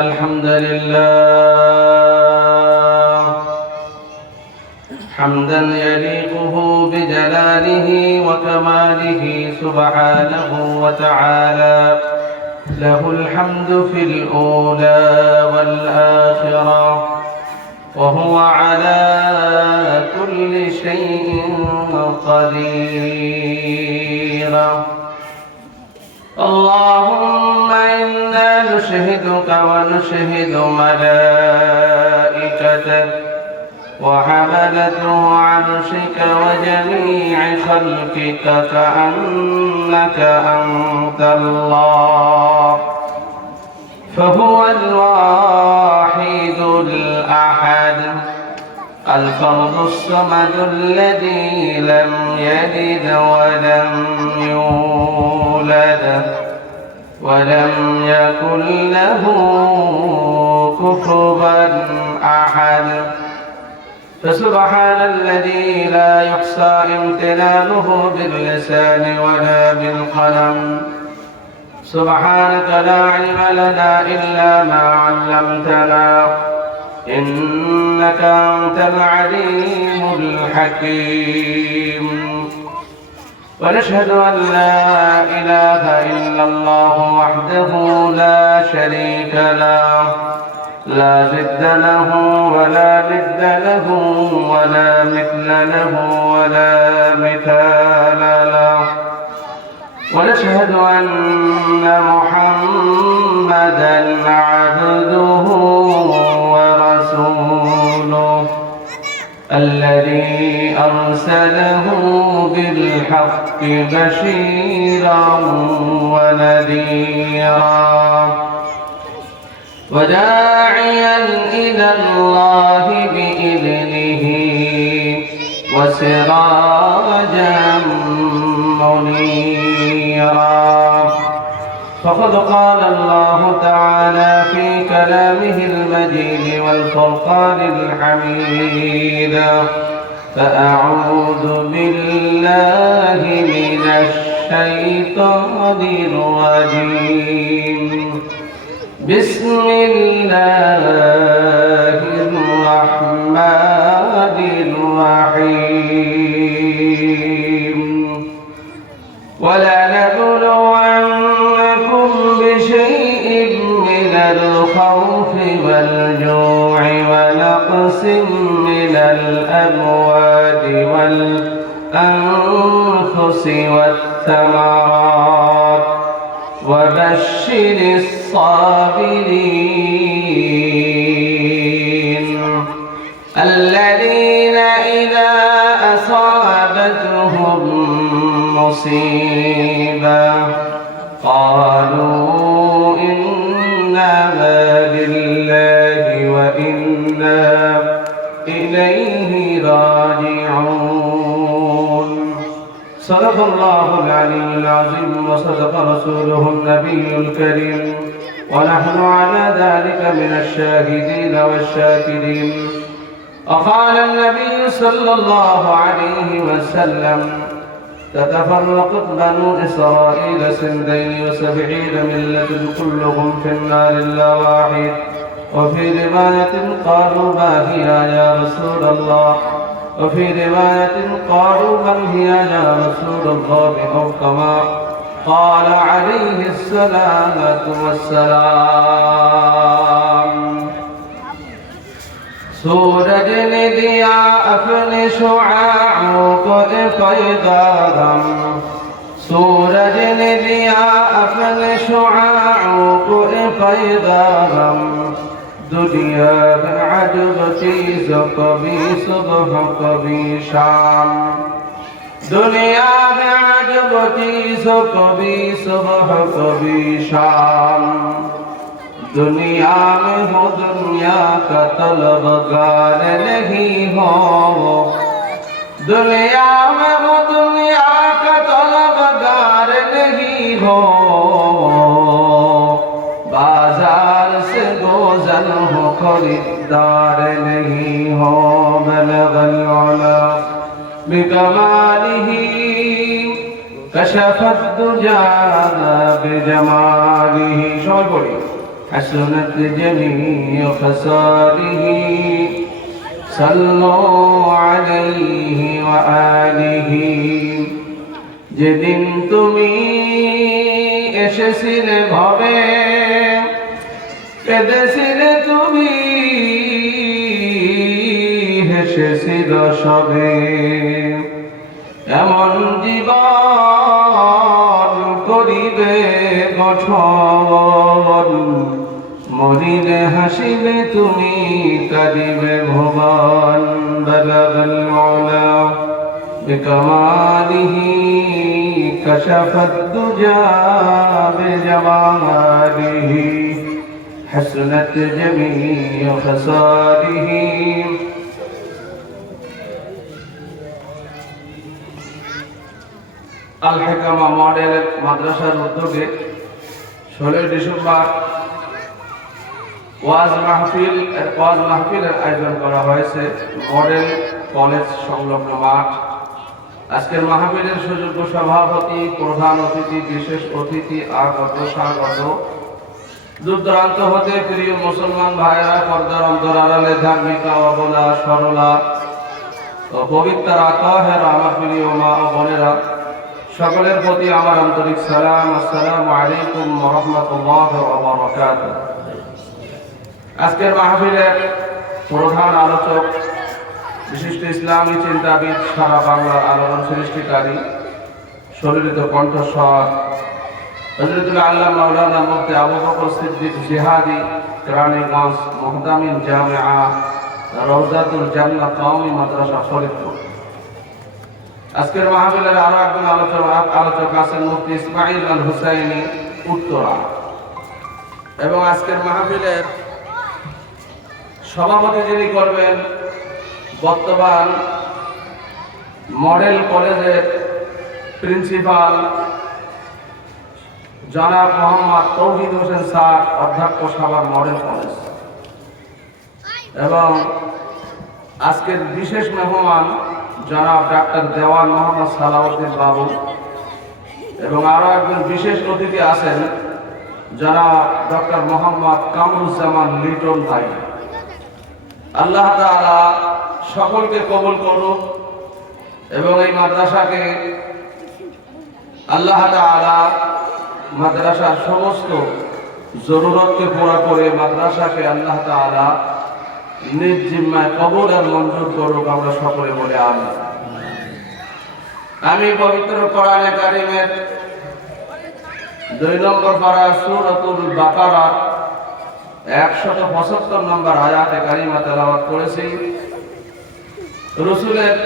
الحمد لله حمدا يليقه بجلاله وكماله سبحانه وتعالى. له الحمد في الأولى والآخرة وهو على كل شيء قدير. اللهم إنا نشهدك ونشهد ملائكتك وحملة عرشك وجميع خلقك كأنك أنت الله، فهو الواحد الأحد الفرد الصمد الذي لم يلد ولم يولد ولم يكن له كفوا أحد. فسبحان الذي لا يحصى امتنانه باللسان ولا بالقلم. سبحانك لا علم لنا إلا ما علمتنا إنك أنت العليم الحكيم. ونشهد أن لا إله إلا الله وحده لا شريك له، لا ضد له ولا ند له ولا مثل له ولا مثال له. ونشهد أن محمدًا عبده ورسوله الذي أرسله بالحق بشيرا ونذيرا وداعيا إلى الله بإذنه وسراجا منيرا. فقد قال الله تعالى في كلامه المجيد والفرقان الحميد: فأعوذ بالله من الشيطان الرجيم. بسم الله الرحمن الرحيم. ولنبلونكم بشيء من الخوف والجوع ونقص من الأموال والأنفس والثمرات وبشر الصابرين الذين إذا أصابتهم مصيبة قالوا إنما لله وإنا إليه راجعون. صدق الله العلي العظيم وصدق رسوله النبي الكريم، ونحن على ذلك من الشاهدين والشاكرين. وقال النبي صلى الله عليه وسلم: تتفرقت بنو إسرائيل 72 ملة كلهم في النار إلا واحد. وفي رواية قالوا ما هي يا رسول الله؟ وفي رواية قالوا من هي يا رسول الله؟ أو كما قال عليه الصلاة والسلام: सूरज ने दिया अपने शुआओं को पैगाम, सूरज ने दिया अपने शुआओं को पैगाम। दुनिया में अजब चीज़ कभी सुबह कभी शाम, दुनिया में अजब चीज़ कभी सुबह कभी शाम। दुनिया में हो दुनिया का तलबगार नहीं हो, दुनिया में हो दुनिया का तलबगार नहीं हो। बाजार से गोजन हो खरीदार नहीं हो। बलगल उला बिकमालिही कशफत दुजा बिजमालिही। সবাই পড়ি। حسنت جميع خصاله صلوا عليه وآله যেদিন তুমি এসেছিলে ভবে কেঁদেছিলে তুমি হেসেছিল সবে এমন জীবন করিবে গঠন মরিলে হাসিবে তুমি কাঁদিবে ভুবন বালাগাল মাওলা বিকামালিহি কাশাফাত দুজা বিজামালিহি হাসনাত জামিউ খাসালিহি আল হিকামা মডেল মাদ্রাসার উদ্যোগে 16 ডিসেম্বর ওয়াজ মাহফিলের আয়োজন করা হয়েছে মডেল কলেজ সংলগ্ন মাঠ। আজকের মাহফিলের সুযোগ্য সভাপতি, প্রধান অতিথি, বিশেষ অতিথি, আগত স্বাগত দূর দূরান্ত হতে প্রিয় মুসলমান ভাইরা, পর্দার অন্তর আড়ালে ধার্মিকা অবলা সরলা ও পবিত্র তাহেরা আমার প্রিয় মা ও বোনেরা, সকলের প্রতি আমার আন্তরিক সালাম। আসসালামু আলাইকুম ওয়া রাহমাতুল্লাহি ওয়া বারাকাতুহু। আজকের মাহফিলের প্রধান আলোচক, বিশিষ্ট ইসলামী চিন্তাবিদ, সারা বাংলার আলোড়ন সৃষ্টিকারী, সুললিত কণ্ঠস্বর হযরতুল আল্লামা মাওলানা মুফতি আবু বকর সিদ্দিক জিহাদি কেরানীগঞ্জ মুহতামিম জামিআ রওজাতুল জান্নাহ কওমি মাদ্রাসা ফরিদপুর। আজকের মাহফিলের আরো একজন আলোচক আছেন মুফতি ইসমাইল আল হুসাইনি উত্তরা। এবং আজকের মাহফিলের সভাপতি যিনি করবেন বর্তমান মডেল কলেজের প্রিন্সিপাল জনাব মোহাম্মদ তৌহিদ হোসেন স্যার, অধ্যক্ষ সাভার মডেল কলেজ। এবং আজকের বিশেষ মেহমান জনাব ডাক্তার দেওয়ান মোহাম্মদ সালাউদ্দিন বাবু। এবং আরো একজন বিশেষ অতিথি আছেন জনাব ডক্টর মোহাম্মদ কামরুজ্জামান লিটন ভাই। আল্লাহ তাআলা সকলকে কবুল করুন এবং এই মাদ্রাসাকে আল্লাহ তাআলা মাদ্রাসার সমস্ত জরুরতকে পুরা করে মাদ্রাসাকে আল্লাহ তাআলা নিজ জিম্মায় কবুল আর মঞ্জুর করুক। আমরা সকলে বলে আমিন। আমি পবিত্র কোরআনে কারিমের 2 নম্বর পারা সূরাতুল বাকারা 175 নম্বর আয়াতে কারিমা তেলাওয়াত করেছি। রাসূলের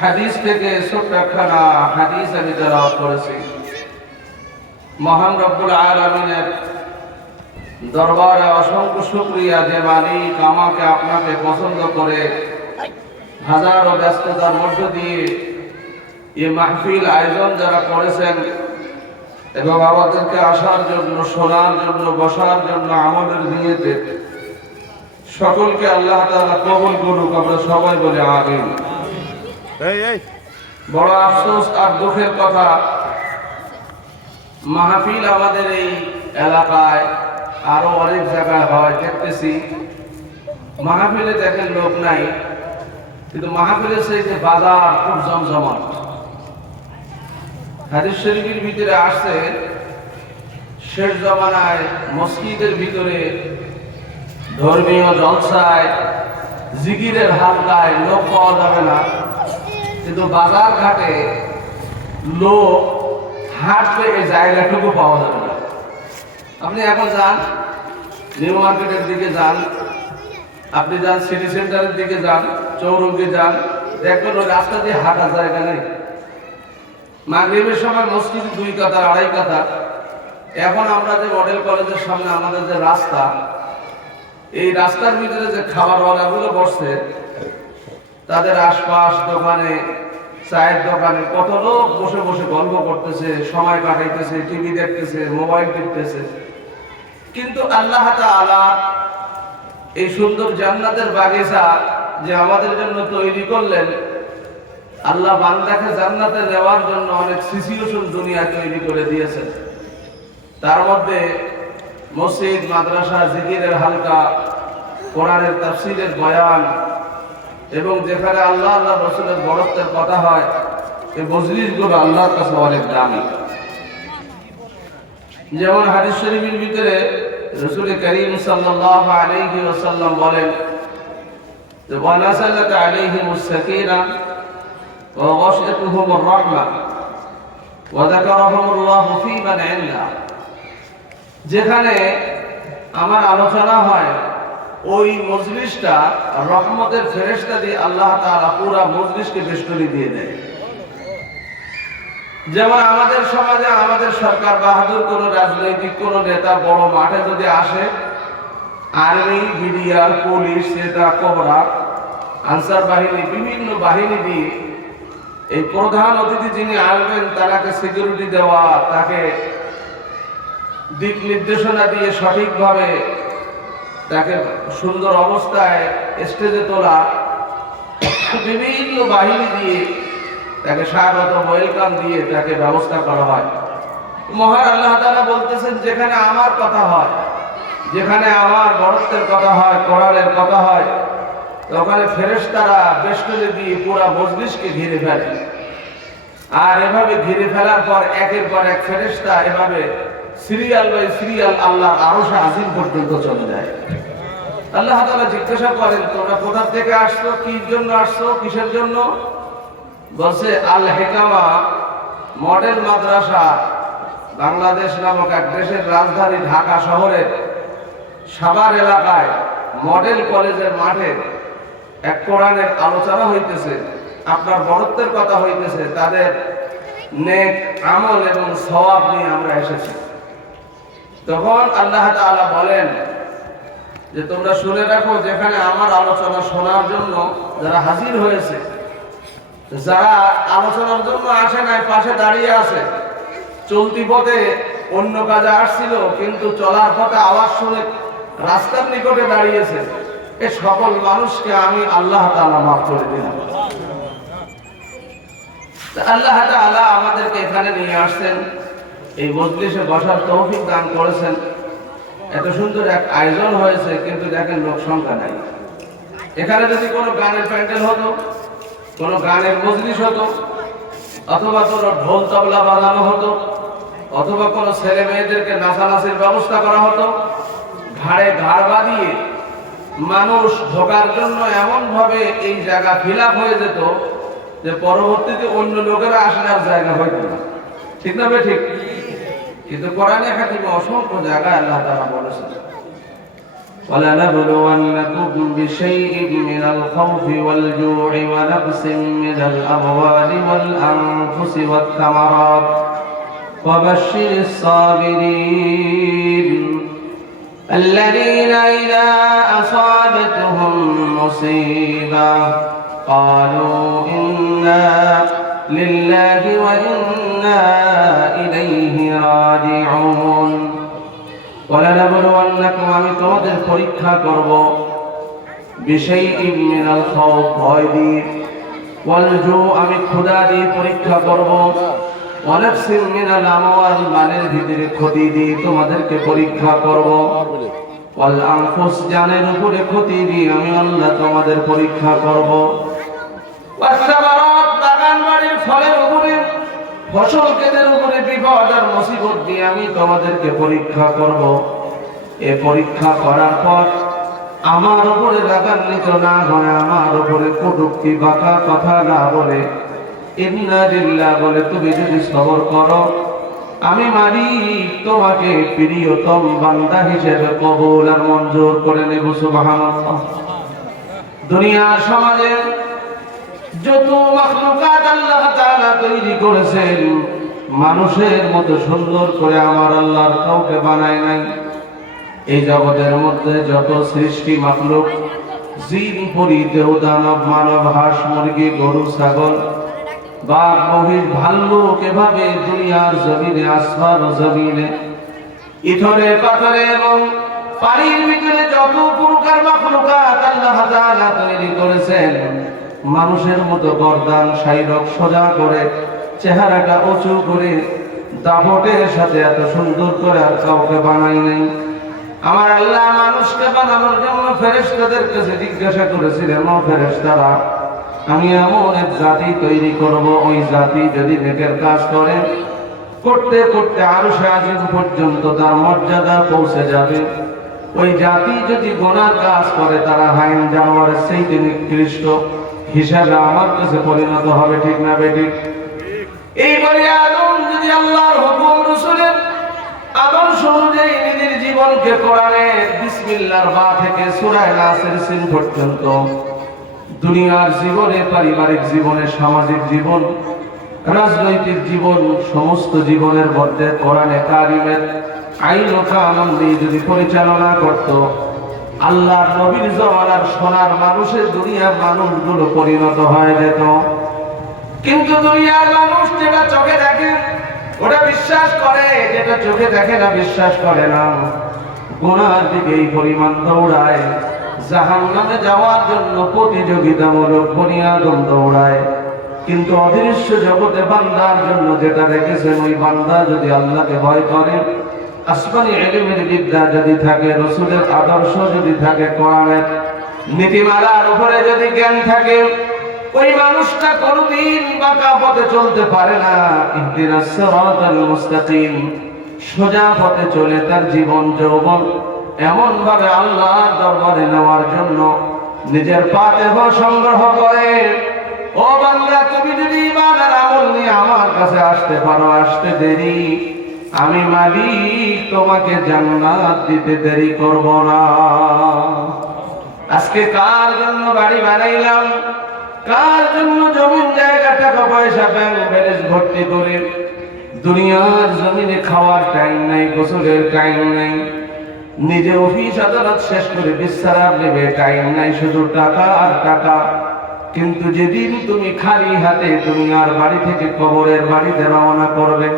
হাদিস থেকে ছোট্ট একখানা হাদিস আমি তেলাওয়াত করেছি। মহান রব্বুল আলামিনের দরবারে অসংখ্য শুকরিয়া যে মালিক আমাকে আপনাকে পছন্দ করে হাজারো ব্যস্ততার মধ্য দিয়ে এই মাহফিল আয়োজন যারা করেছেন এবং আমাদেরকে আসার জন্য, শোনার জন্য, বসার জন্য, আমলের নিয়তে সকলকে আল্লাহ তাআলা কবুল করুক। আমরা সবাই বলে আমিন। বড় আফসোস আর দুঃখের কথা, মাহফিল আমাদের এই এলাকায় আরো অনেক জায়গায় হয়, দেখতেছি মাহফিলে দেখেন লোক নাই, কিন্তু মাহফিলের সেই যে বাজার খুব জমজমাট। হাদিস শরীফের ভিতরে আসছে শেষ জমানায় মসজিদের ভিতরে ধর্মীয় জলসায় জিকিরের হালকায় লোক পাওয়া যাবে না, কিন্তু বাজার ঘাটে লোক হাঁটবে এই জায়গাটুকু পাওয়া যাবে না। আপনি এখন যান নিউ মার্কেটের দিকে যান, আপনি যান সিটি সেন্টারের দিকে যান, চৌরঙ্গি যান, দেখবেন ওই রাস্তা দিয়ে হাঁটার জায়গা নেই। মাগরিবের সময় মসজিদ 2 কাতার 2.5 কাতার। এখন আমরা যে মডেল কলেজের সামনে আমাদের যে রাস্তা, এই রাস্তার ভিতরে যে খাবারওয়ালাগুলো বসছে, তাদের আশপাশ দোকানে, চায়ের দোকানে কত লোক বসে বসে গল্প করতেছে, সময় কাটাইতেছে, টিভি দেখতেছে, মোবাইল টিপতেছে। কিন্তু আল্লাহ তাআলা এই সুন্দর জান্নাতের বাগিচা যে আমাদের জন্য তৈরি করলেন, আল্লাহ বান্দাকে জান্নাতে নেওয়ার জন্য অনেক সিচুয়েশন দুনিয়া তৈরি করে দিয়েছেন। তার মধ্যে মসজিদ, মাদ্রাসা, জিকিরের হালকা, কোরআনের তাফসীরের বয়ান এবং যেখানে আল্লাহ আল্লাহ রাসূলের বরত্বের কথা হয়, এই মজলিসগুলো আল্লাহর কাছে অনেক দামি। যেমন হাদিস শরীফের ভিতরে রাসূল করিম সাল্লাল্লাহু আলাইহি ওয়াসাল্লাম বলেন যে ওয়ানাসালাত আলাইহিমুস সাকিনা ওয়া গাশিয়াতুহুমুর রাহমা ওয়া যাকারাহুমুল্লাহু ফী মান ইনদা। যেখানে আমার আলোচনা হয় ওই মজলিসটা রহমতের ফেরেশতা দিয়ে আল্লাহ তাআলা পুরো মজলিসকে বেষ্টনী দিয়ে দেয়। যেমন আমাদের সমাজে আমাদের সরকার বাহাদুর কোন রাজনৈতিক কোন নেতা বড় মাঠে যদি আসে, আর্মি, বিডিআর, পুলিশ, সেটা কোবরা, আনসার বাহিনী, বিভিন্ন বাহিনী দিয়ে এই প্রধান অতিথি যিনি আসবেন তাকে সিকিউরিটি দেওয়া, তাকে দিক নির্দেশনা দিয়ে সঠিকভাবে তাকে সুন্দর অবস্থায় স্টেজে তোলা, বিভিন্ন বাহিনী দিয়ে তাকে স্বাগত ওয়েলকাম দিয়ে তাকে ব্যবস্থা করা হয়। মহান আল্লাহ তাআলা বলতেছেন যেখানে আমার কথা হয়, যেখানে আমার বরত্বের কথা হয়, কোরআনের কথা হয়, ওখানে ফেরেশতারা বেষ্টনী দিয়ে পুরো মজলিসকে ঘিরে ফেলে। আর এভাবে ঘিরে ফেলার পর একের পর এক ফেরেশতা এভাবে সিরিয়াল বাই সিরিয়াল আল্লাহর আরশে আজিম পর্যন্ত চলে যায়। আল্লাহ তাআলা জিজ্ঞাসা করেন তোমরা কোথা থেকে আসছো, কি জন্য আসছো, কিসের জন্য? বলছে আল হেকামা মডেল মাদ্রাসা বাংলাদেশ নামক এক দেশের রাজধানী ঢাকা শহরের সাভার এলাকায় মডেল কলেজের মাঠে এক কোরআনের আলোচনা হইতেছে, আপনার বরত্বের কথা হইতেছে, তাদের নেক আমল এবং সওয়াব নিয়ে আমরা এসেছি। তখন আল্লাহ তাআলা বলেন যে তোমরা শুনে রাখো, যেখানে আমার আলোচনা শোনার জন্য যারা হাজির হয়েছে, যারা আলোচনার জন্য আসে নাই, পাশে দাঁড়িয়ে আছে, চলতি পথে অন্য কাজে আসছিল কিন্তু চলার পথে আওয়াজ শুনে রাস্তার নিকটে দাঁড়িয়েছে, এ সকল মানুষকে আমি আল্লাহ তাআলা মাফ করে দিলাম। আল্লাহ তাআলা আমাদেরকে এখানে নিয়ে আসছেন, এই মজলিসে বসার তৌফিক দান করেছেন। এত সুন্দর এক আয়োজন হয়েছে, কিন্তু দেখেন লোক সংখ্যা নাই। এখানে যদি কোনো গানের প্যান্ডেল হতো, কোনো গানের মজলিস হতো, অথবা কোনো ঢোল তবলা বাজানো হতো, অথবা কোনো ছেলে মেয়েদেরকে নাচানাচির ব্যবস্থা করা হতো, ঘাড়ে ঘাড় বাঁধিয়ে মানুষ ঢোকার জন্য এমন ভাবে এই জায়গা ফিল আপ হয়ে যেত যে পরবর্তীতে অন্য লোকেরা আসার জায়গা হইতো না। ঠিক না ভাই? ঠিক। কিন্তু কোরআনে হাকিমে অসংখ্য জায়গায় আল্লাহ তাআলা বলেছেন وَلَنَبْلُوَنَّكُمْ بِشَيْءٍ مِّنَ الْخَوْفِ وَالْجُوعِ وَنَقْصٍ مِّنَ الْأَمْوَالِ وَالْأَنفُسِ وَالثَّمَرَاتِ وَبَشِّرِ الصَّابِرِينَ الَّذِينَ إِذَا أَصَابَتْهُم مُّصِيبَةٌ قَالُوا إِنَّا لِلَّهِ وَإِنَّا إِلَيْهِ راجعون وَلَنَبْلُوَنَّكُمْ আমি তোমাদের পরীক্ষা করব বিশাইইন মিনাল খাউফ ভয় দিয়ে, ওয়াল জু আমি ক্ষুধা দিয়ে পরীক্ষা করব, ওয়া নাফসিন মিনাল আমওয়াল মালের ভিতরে ক্ষতি দিয়ে তোমাদেরকে পরীক্ষা করব, ওয়াল আনফুস জানের উপরে ক্ষতি দিয়ে আমি আল্লাহ তোমাদের পরীক্ষা করব, ওয়াস সামারাত বাগান বাড়ির ফলের উপরে, ফসল ক্ষেতের উপরে বিপদ আর মুসিবত দিয়ে আমি তোমাদেরকে পরীক্ষা করব। এ পরীক্ষা করার পর আমার উপরে রাগান্বিত না হয়, আমার উপরে কটূক্তি বাঁকা কথা না বলে, ইন্না লিল্লাহ বলে তুমি যদি সবর করো, আমি মালিক তোমাকে প্রিয়তম বান্দা হিসেবে কবুল আর মঞ্জুর করে নেব। সুবহানাল্লাহ। দুনিয়ার সমাজে যত মাখলুকাত আল্লাহ তাআলা তৈরি করেছেন, মানুষের মতো সুন্দর করে আমার আল্লাহর কাউকে বানায় নাই। এই জগতের মধ্যে যত সৃষ্টি মাখলুক, জিন, পরী, দেব, দানব, মানব, হাঁস, মুরগি, গরু, ছাগল, বাঘ, মহিষ, ভাল্লুক, এভাবে দুনিয়ার জমিনে, আসমান জমিনে, ইথরে পাথরে এবং পানির ভিতরে যত প্রকার মাখলুকাত আল্লাহ তাআলা তৈরি করেছেন, মানুষের মতো গর্দান সাইরক সোজা করে, চেহারাটা উঁচু করে, দাপটের সাথে এত সুন্দর করে আর কাউকে বানাই নাই। আমার আল্লাহ মানুষকে বানানোর জন্য ফেরেশতাদের কাছে জিজ্ঞাসা করেছিলেন, ও ফেরেশতারা, আমি এমন এক জাতি তৈরি করব, ওই জাতি যদি নেকের কাজ করে করতে করতে আরশে আজিম পর্যন্ত তার মর্যাদা পৌঁছে যাবে। ওই জাতি যদি গুনাহ কাজ করে তারা হাইন জানোয়ারের চাইতে নিকৃষ্ট হিসাবে আমার কাছে পরিণত হবে। ঠিক না বেঠিক? এই বলে আদম যদি আল্লাহর হুকুম রাসূলের আদর্শ অনুযায়ী নিজের জীবনকে কোরআনের বিসমিল্লাহর বা থেকে সূরা নাসের সিন পর্যন্ত দুনিয়ার জীবনে, পারিবারিক জীবনে, সামাজিক জীবন, রাজনৈতিক জীবন, সমস্ত জীবনের মধ্যে কোরআনে কারিমের আইন ও কানুন দিয়ে যদি পরিচালনা করত, আল্লাহর নবীর জমানার সোনার মানুষের দুনিয়ার মানুষগুলো পরিণত হয়ে যেত। কিন্তু দুনিয়ার মানুষ যেটা চোখে দেখে ওটা বিশ্বাস করে, যেটা চোখে দেখে না বিশ্বাস করে না। গুনার দিকে এই পরিমাণ দৌড়ায়, জাহান্নামে যাওয়ার জন্য প্রতিযোগিতামূলক বুনিয়াদম দৌড়ায়। কিন্তু অদৃশ্য জগতে বান্দার জন্য যেটা রেখেছেন, ওই বান্দা যদি আল্লাহকে ভয় করে, আসমানি ইলমের বিদ্যা যদি থাকে, রাসূলের আদর্শ যদি থাকে, কোরআনের নীতিমালার উপরে যদি জ্ঞান থাকে, ওই মানুষটা কোনদিন বাঁকা পথে চলতে পারে না। ইহদিনাস সিরাতাল মুস্তাকিম, সোজা পথে চলে তার জীবন যৌবন এমন ভাবে আল্লাহর দরবারে নেওয়ার জন্য নিজের পাদেহ সংগ্রহ করে। ও বান্দা, তুমি যদি ঈমান আর আমল নিয়ে আমার কাছে আসতে পারো, আসতে দেরি, আমি মালিক তোমাকে জান্নাত দিতে দেরি করব না। আজকে কার জন্য বাড়ি বানাইলাম, কার জন্য জমিন জায়গা টাকা পয়সা ব্যাংক ব্যালেন্স ভর্তি করে দুনিয়ার জমিনে খাওয়ার টাইম নাই, গোসলের টাইম নাই, নিজে অফিস আদালত শেষ করে বিশ্রাম নেবে টাইম নাই, শুধু টাকা আর টাকা। কিন্তু যেদিন তুমি খালি হাতে দুনিয়ার বাড়ি থেকে কবরের বাড়িতে রওনা করবে,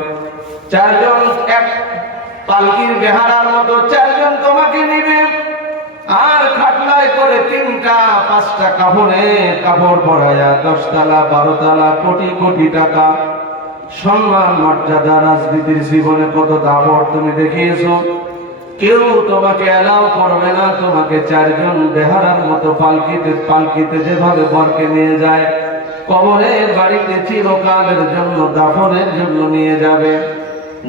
চারজন এক পালকির বেহারার মতো চারজন তোমাকে নিবে, আর খাটলায় করে 3টা 5টা কাপড় পরায়া 10 তলা 12 তলা কোটি কোটি টাকা সম্মান মর্যাদা রাজনীতির জীবনে কত দাপট তুমি দেখিয়েছো। কেউ তোমাকে এলাও করবে না, তোমাকে চারজন বেহারার মতো পালকিতে যেভাবে বরকে নিয়ে যায় কবরের বাড়িতে চিরকালের জন্য দাফনের জন্য নিয়ে যাবে।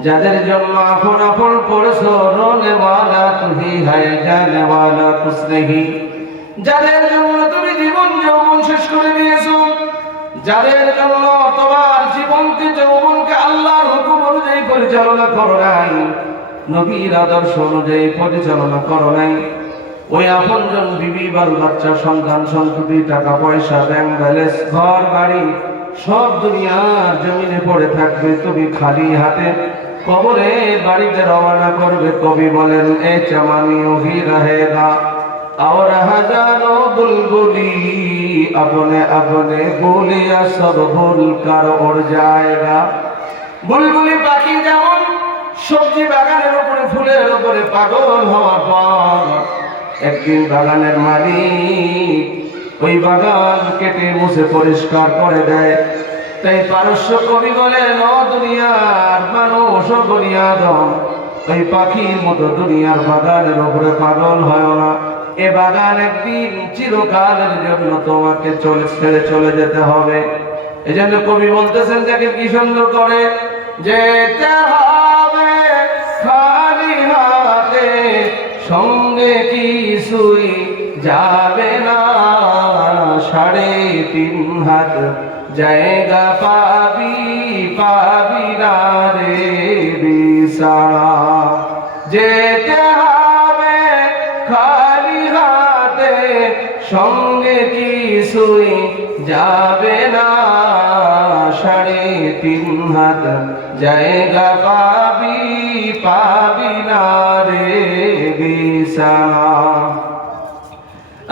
যাদের জন্য আপন আপন করেছো, রোনে ওয়ালা তুহি হায় জানে ওয়ালা কুছ নেহি, যাদের জন্য তুমি জীবন যৌবন শেষ করে দিয়েছো, যাদের জন্য তোমার জীবনকে যৌবনকে আল্লাহর হুকুম অনুযায়ী পরিচালনা করো নাই, নবীর আদর্শ অনুযায়ী পরিচালনা করো নাই, ওই আপনজন বিবি বাল বাচ্চা সন্তান সন্ততি টাকা পয়সা ব্যাংক ব্যালেন্স ঘর বাড়ি সব দুনিয়ার জমিনে পড়ে থাকবে, তুমি খালি হাতে কবরে বাড়িতে রওনা করবে। কবি বলেন, এ চামানি ওহি রহেগা और हजारों बुलबुली अपने अपने बोलिया सब भूल कर उड़ जाएगा। বুলবুলি পাখি যেমন সবজি বাগানের উপরে ফুলের উপরে পাগল হওয়ার পর একদিন বাগানের মালিক ওই বাগান কেটে মুছে পরিষ্কার করে দেয়, তাই পারস্য কবি বলেন, ও দুনিয়ার মানুষ ও বুনিয়াদম, ওই পাখির মতো দুনিয়ার বাগানের উপরে পাগল হয় না। এ বাগান একদিন চিরকালের জন্য তোমাকে ছেড়ে চলে যেতে হবে। এই জন্য কবি বলতেছেন, দেখে কি সুন্দর করে, যেতে হবে খালি হাতে, সঙ্গে কিছুই যাবে না, 3.5 হাত জায়গা পাবি পাবি না রে বিছানা। যেতে হবে খালি হাতে, সঙ্গে কিছুই যাবে না, 3.5 হাত জায়গা পাবি পাবি না রে বিছানা।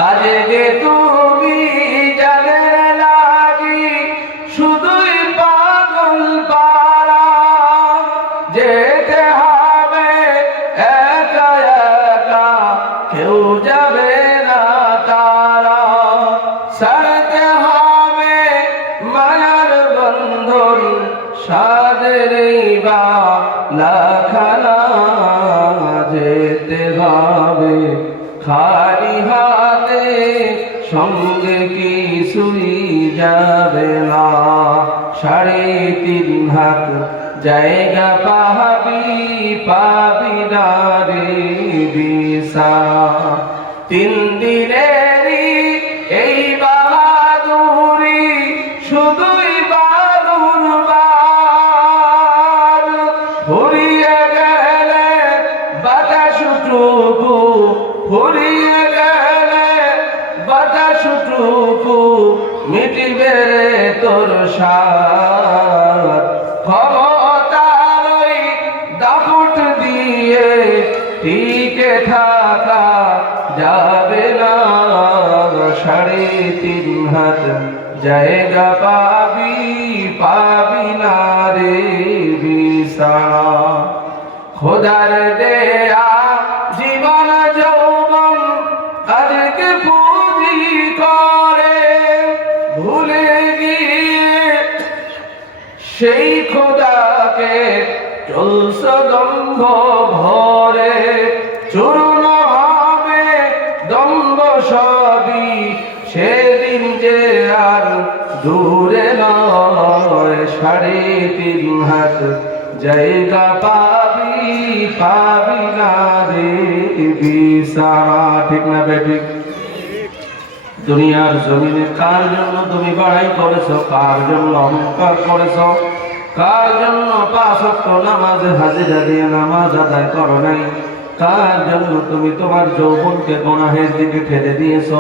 আজকে তুমি যাদের লাগি শুধুই পাগল পারা, যেতে হবে একা একা, কেউ যাবে না তারা, ছাড়তে হবে মায়ার বন্ধন, সাদের বা লাখানা, যেতে হবে খালি হাতে সঙ্গে কিছুই যাবে না। 3.5 হাত জায়গা পাবি না রে ভিসা। 3 দিনেরই এই বাহাদুরি শুধুই বালুর বার। ফুরিয়ে গেলে বাতাসটুকু, ফুরিয়ে গেলে বাতাসটুকু মিটিবে রে তোর সাথ। ক্ষমতার ওই দাপট দিয়ে টিকে থাকা যাবে না। 3.5 হাত জায়গা পাবি না রে ভিসা। খোদার দেয়া জীবন যৌবন আজকে পুঁজি করে ভুলে গিয়ে সেই খোদাকে চলছ দম্ভ ভরে। চূর্ণ হবে দম্ভ সবই সেদিন যে আর দূরে নয়। 3.5 হাত জায়গা পাবি না রে ভিসা। ঠিক না বেঠিক? দুনিয়ার জমিনে কার জন্য তুমি বাড়াই করেছো, কার জন্য অহংকার করেছো, কার জন্য 5 ওয়াক্ত নামাজে হাজিরা দিয়ে নামাজ আদায় করো নাই, কার জন্য তুমি তোমার যৌবনকে গুনাহের দিকে ঠেলে দিয়েছো,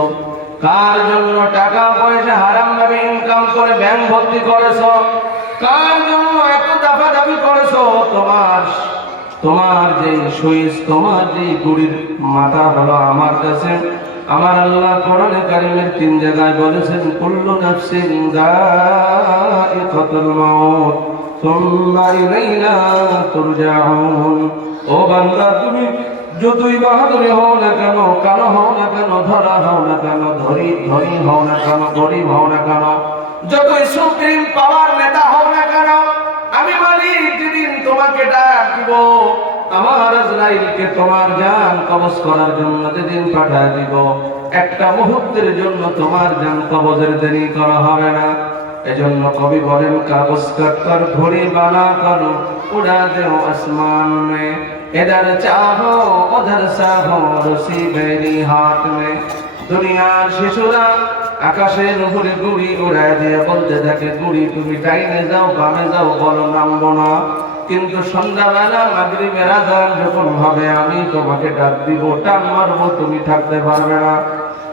কার জন্য টাকা পয়সা হারাম ভাবে ইনকাম করে ব্যাংক ভর্তি করেছো, কার জন্য এত দাফাদাফি করেছো। তোমার যে সুইচ, তোমার যে গুড়ির মাথা হলো আমার কাছে। আমার আল্লাহ কোরআনে কারীমের 3 জায়গায় বলেছেন, কুল্লু নাফসিন যায়িকাতুল মাউত সুম্মা ইলাইনা তুরজাউন। ও বান্দা, তুমি যতই বাহাদুরি হও না কেন, কালো হও না কেন, ধরা হও না কেন, ধনী হও না কেন, গরিব হও না কেন, যতই সুপ্রিম পাওয়ার নেতা হও না কেন, আমি মালিক যেদিন তোমাকে ডাক দিব, আমার আজরাইলকে তোমার জান কবজ করার জন্য যেদিন পাঠায় দিব, একটা মুহূর্তের জন্য তোমার জান কবজের দেরি করা হবে না। এজন্য কবি বলেন, কাগজ কাট কর ঘড়ি বানা করো, উড়া দেও আসমান মে, इधर चाहो उधर चाहो रसी मेरी हाथ में। দুনিয়ার শিশুরা আকাশের উপরে গুড়ি উড়ায় দিয়ে বলতে থাকে, গুড়ি তুমি ডাইনে যাও বামে যাও, বলো নামবো না। কিন্তু সন্ধ্যাবেলা মাগরিবের আযান যখন হবে, আমি তোমাকে ডাক দিব, টান মারবো, তুমি থাকতে পারবে না।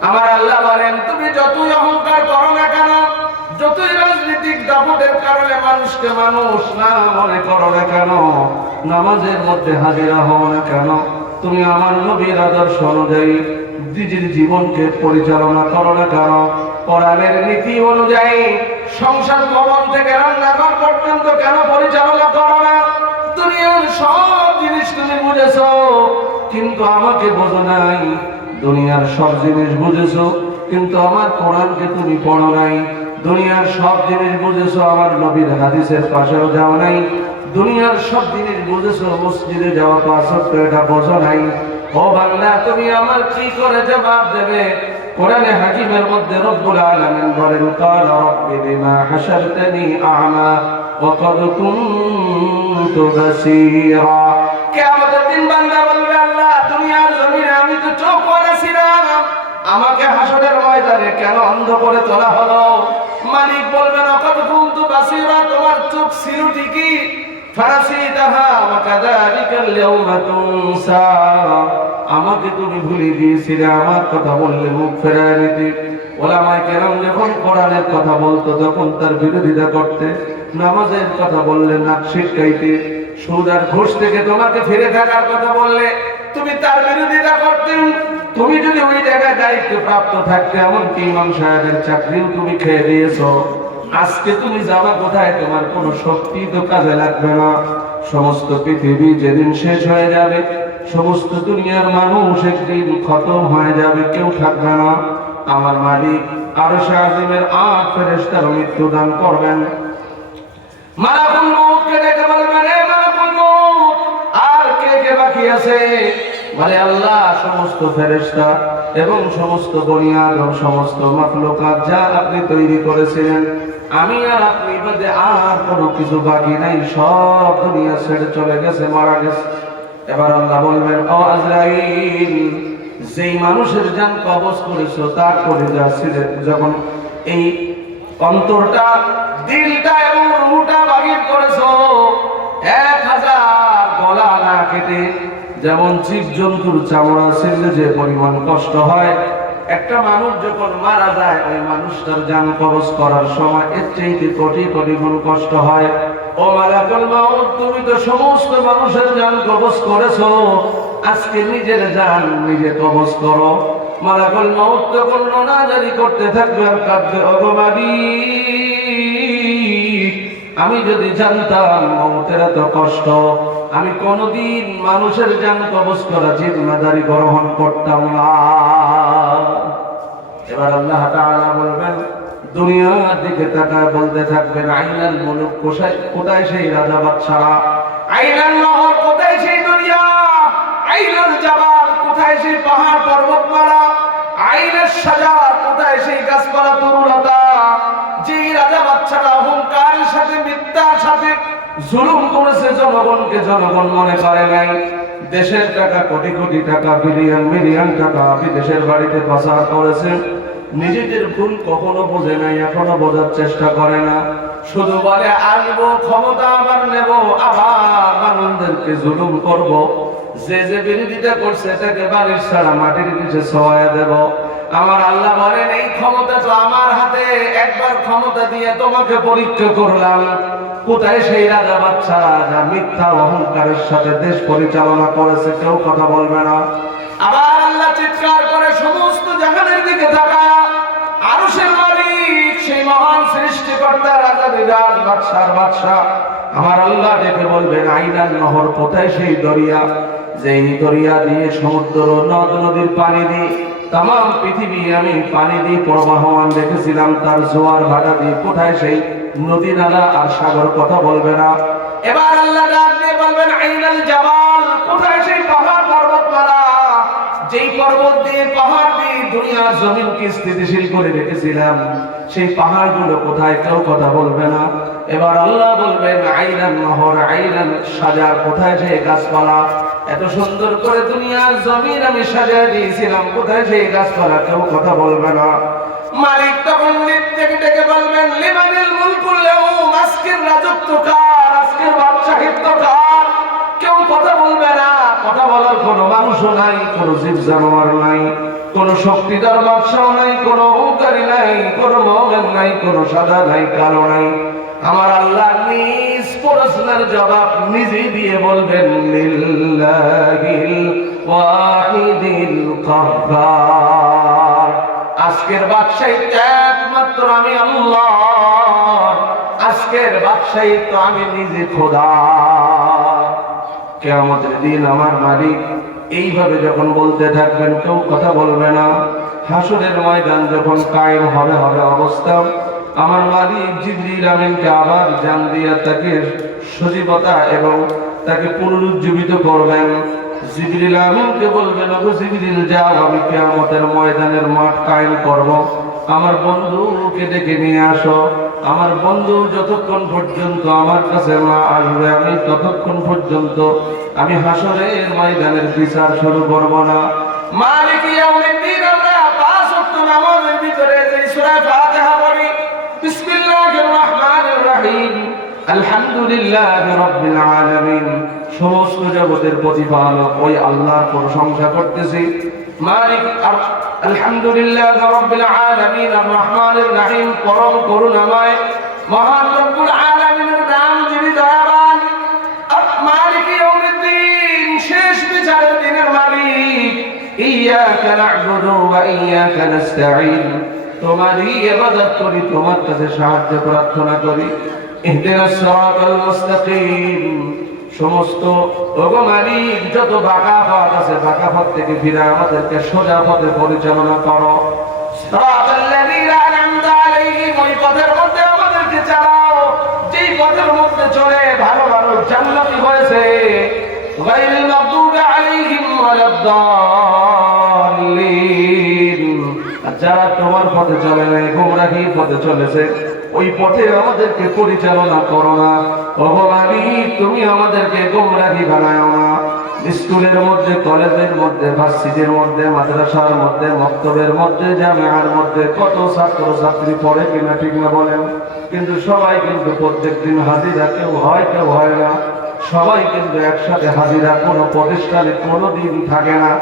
আমার আল্লাহ বলেন, তুমি যতই অহংকার করো না কেন, যতই রাজনৈতিক দাপটের কারণে মানুষকে মানুষ না মনে করো না কেন, নামাজের মধ্যে হাজিরা হও না কেন, তুমি আমার নবীর আদর্শ অনুযায়ী নিজের জীবনকে পরিচালনা করো না কেন, কোরআনের নীতি অনুযায়ী সংসার ভবন থেকে রান্নাঘর পর্যন্ত কেন পরিচালনা করো না? দুনিয়ার সব জিনিস তুমি বুঝেছো, কিন্তু আমাকে বোঝো নাই। দুনিয়ার সব জিনিস বুঝেছো, কিন্তু আমার কোরআনকে তুমি পড়ো নাই। দুনিয়ার সব জিনিস বুঝেছো, আমার নবীর হাদিসের পাশেও যাও নাই। দুনিয়ার সব জিনিস বুঝেছো, মসজিদে যাওয়া 5 ওয়াক্ত এটা বোঝো নাই। ও বান্দা, তুমি আমার কি করে জবাব দেবে? কোরআনে হাকিমের মধ্যে রব্বুল আলামিন বলেন, ক্বালা রাব্বি বিমা হাশারতানি আ'মা ওয়া ক্বাদ কুনতু বাসীরা। কিয়ামতের দিন বান্দা বলবে, আল্লাহ দুনিয়ার জমিনে আমি তো চোখওয়ালা ছিলাম, আমাকে হাসরের ময়দানে কেন অন্ধ করে তোলা হলো? মালিক বলবেন, ওয়া ক্বাদ কুনতু বাসীরা, তোমার চোখ ছিল ঠিকই, ফানাসিতাহা ওয়া কাযালিকাল ইয়াওমা তুনসা, আমাকে তুমি ভুলে গিয়েছিলে, আমার কথা বললে মুখ ফেরায় নিতে। ওলামায়ে কেরাম যখন কোরআনের কথা বলতো তখন তার বিরোধিতা করতে, নামাজের কথা বললে নাক ছিটকাইতে, সুদ আর ঘুষ থেকে তোমাকে ফিরে থাকার কথা বললে তুমি তার বিরোধিতা করতে। তুমি যদি ওই জায়গায় দায়িত্ব প্রাপ্ত থাকতে, এমনকি ইমাম সাহেবের চাকরিও তুমি খেয়ে দিয়েছো, আজকে তুমি যাবা কোথায়? তোমার কোনো শক্তি তো কাজে লাগবে না। সমস্ত পৃথিবী যেদিন শেষ হয়ে যাবে, সমস্ত দুনিয়ার মানুষ একদিন খতম হয়ে যাবে, কেউ থাকবে না। আমার মালিক আরশে আজিমের 8 ফেরেশতার মৃত্যু দান করবেন। মালাকুল মউতকে ডেকে বলবেন, হে মালাকুল মউত, আর কে কে বাকি আছে? বলে আল্লাহ সমস্ত ফেরেশতা এবং সমস্ত বনি আদম সমস্ত মাখলুকাত যা আপনি তৈরি করেছিলেন আমি আর আপনি বাদে আর কোনো কিছু বাকি নাই, সব দুনিয়া ছেড়ে চলে গেছে, মারা গেছে। এবার আল্লাহ বলবেন ও আজরাইল, যেই মানুষের জান কবজ করেছো তার কলিজা ছিঁড়ে যখন এই অন্তরটা দিলটা এবং রূহটা বাহির করেছো 1000 গলা না কেটে যেমন জীবজন্তুর চামড়া ছিঁড়লে যে পরিমাণ কষ্ট হয়, একটা মানুষ যখন মারা যায় ওই মানুষটার জান কবজ করার সময় এর চাইতে কোটি কোটি গুণ কষ্ট হয়। ও মালাকুল মাউত, তুমি তো সমস্ত মানুষের জান কবজ করেছো, আজকে নিজের জান নিজে কবজ করো। মালাকুল মাউত তখন নাজারি করতে থাকবে আর কাঁদবে, ওগো মালিক, আমি যদি জানতাম মউতের এত কষ্ট আমি কোনদিন মানুষের জান কবজ করা জিম্মাদারি গ্রহণ করতাম না। এবার আল্লাহ তাআলা বলবেন, দুনিয়ার দিকে তাকায় বলতে থাকবেন আইনাল মুলুক, কোথায় সেই রাজা বাদশারা, আইনাল নহর কোথায় সেই দরিয়া, আইনাল জাবাল কোথায় সেই পাহাড় পর্বতমালা, আইনাস শাজার কোথায় সেই গাছপালা তরুলতা। যে রাজা বাদশারা অহংকারের সাথে মিথ্যার সাথে জুলুম করেছে জনগণকে, জনগণ মনে করে নাই, দেশের টাকা কোটি কোটি টাকা বিলিয়ন মিলিয়ন টাকা বিদেশের বাড়িতে পাচার করেছে, নিজেদের ভুল কখনো বোঝে নাই, এখনো বোঝার চেষ্টা করে না, শুধু বলে আসবো ক্ষমতা আবার নেব, আবার মানুষদেরকে জুলুম করব, যে যে বিরোধিতা করছে তাকে বালিশ ছাড়া মাটির নিচে ছড়াইয়া দেব। আমার আল্লাহ বলেন এই ক্ষমতা তো আমার হাতে, একবার ক্ষমতা দিয়ে তোমাকে পরীক্ষা করলাম, কোথায় সেই রাজা বাদশারা যা মিথ্যা অহংকারের সাথে দেশ পরিচালনা করেছে, কেউ কথা বলবে না। আবার আল্লাহ চিৎকার করে সমস্ত জাহানের দিকে তাকায়, আরশের মালিক সেই মহান সৃষ্টিকর্তা রাজা বিরাট বাদশার বাদশা আমার আল্লাহ ডেকে বলবেন আইনাল নহর কোথায় সেই দরিয়া, যেই দরিয়া দিয়ে সমুদ্র নদ নদীর পানি দিয়ে তাম পৃথিবী আমি পানি দিয়ে প্রবাহমান দেখেছিলাম, তার জোয়ার ভাটা দিয়ে কোথায় সেই নদী নালা আর সাগর, কথা বলবে না। এবার আল্লাহ ডাক দিয়ে বলবেন আইনাল জাবাল কোথায় সেই পাহাড় পর্বতমালা, যেই পর্বত দিয়ে পাহাড় দিয়ে দুনিয়ার জমিনকে স্থিতিশীল করে রেখেছিলাম, সেই পাহাড়গুলো কোথায়, কেউ কথা বলবে না। এবার আল্লাহ বলবেন আইনান নহর আইনান শাজার কোথায় সেই গাছপালা, এত সুন্দর করে দুনিয়ার জমিন আমি সাজিয়ে দিয়েছিলাম, কোথায় সেই গাছপালা, কেউ কথা বলবে না। মালিক তখন ডেকে ডেকে বলবেন লিমানিল মুলকুল ইয়াউম, আজকের রাজত্ব কার, আজকের বাদশাহিত্ব কার, কেউ কথা বলবে না। কথা বলার কোনো মানুষও নাই, কোনো জীব জানোয়ার নাই, কোনো শক্তিধর বাদশাহ নাই, কোনো অহংকারী নাই, কোনো মুমিন নাই, কোনো সাদা নাই, কালো নাই। আমার আল্লাহ নিজ প্রশ্নের জবাব নিজেই দিয়ে বলবেন লিল্লাহিল ওয়াহিদিল কাহ্হার, আজকের বাদশাহিত্ব একমাত্র আমি আল্লাহ, আজকের বাদশাহিত্ব আমি নিজে খোদা। কিয়ামতের দিন আমার মালিক এইভাবে যখন বলতে থাকবেন, কেউ কথা বলবে না। হাসরের ময়দান যখন কায়েম হবে অবস্থা, আমার মালিক জিবরিল আমিনকে আবার জান দিয়া তাকে সজীবতা এবং তাকে পুনরুজ্জীবিত করবেন। জিবরিল আমিনকে বলবেন ওগো জিবরিল যাও, আমি কিয়ামতের ময়দানের মাঠ কায়েম করব, আমার বন্ধুকে ডেকে নিয়ে আসো। আমার বন্ধু যতক্ষণ পর্যন্ত আমার কাছে না আসবে আমি ততক্ষণ পর্যন্ত আমি হাসরের ময়দানের বিচার শুরু করব না। মালিক ইয়াউমিদ্দিন আমরা 5 ওয়াক্ত নামাজের ভিতরে যে সূরা ফাতিহা পড়ি, বিসমিল্লাহির রহমানির রহিম, আলহামদুলিল্লাহি রাব্বিল আলামিন, সমস্ত জগতের প্রতিপালক ওই আল্লাহর প্রশংসা করতেছি। মালিক আলহামদুলিল্লাহি রাব্বিল আলামিন, আর রহমানির রহিম, পরম করুণাময় মহান রব্বুল আলামিনের নাম যিনি দয়াবান। মালিক ইয়াউমিদ্দিন, শেষ বিচারের দিনের মালিক। ইয়াকা না'বুদু ওয়া ইয়াকা নাস্তাঈন, তোমারই ইবাদত করি, তোমার কাছে সাহায্য প্রার্থনা করি। ইহদিনাস সিরাতাল মুস্তাকিম, সমস্ত ওগো মালিক যত বাঁকা পথ আছে বাঁকা পথ থেকে ফিরে আমাদেরকে সোজা পথে পরিচালনা করো। সিরাতাল্লাযীনা আন'আমতা আলাইহিম, ওই পথের মধ্যে আমাদেরকে চালাও যেই পথের মধ্যে চলে ভালো ভালো জান্নাতি হয়েছে। গায়রিল মাগদুবি আলাইহিম ولا الضالين যারা তোমার পথে চলে নাই গোমরাহির পথে চলেছে ওই পথে আমাদেরকে পরিচালনা করো না ওগো মালিক তুমি আমাদেরকে গোমরাহি বানাও না স্কুলের মধ্যে কলেজের মধ্যে ভার্সিটির মধ্যে মাদ্রাসার মধ্যে মক্তবের মধ্যে জামিয়ার মধ্যে কত ছাত্র ছাত্রী পড়ে কিনা ঠিক না বলেন কিন্তু সবাই কিন্তু প্রত্যেকদিন হাজিরা কেউ হয় না সবাই কিন্তু একসাথে হাজিরা কোনো প্রতিষ্ঠানে কোনোদিন থাকে না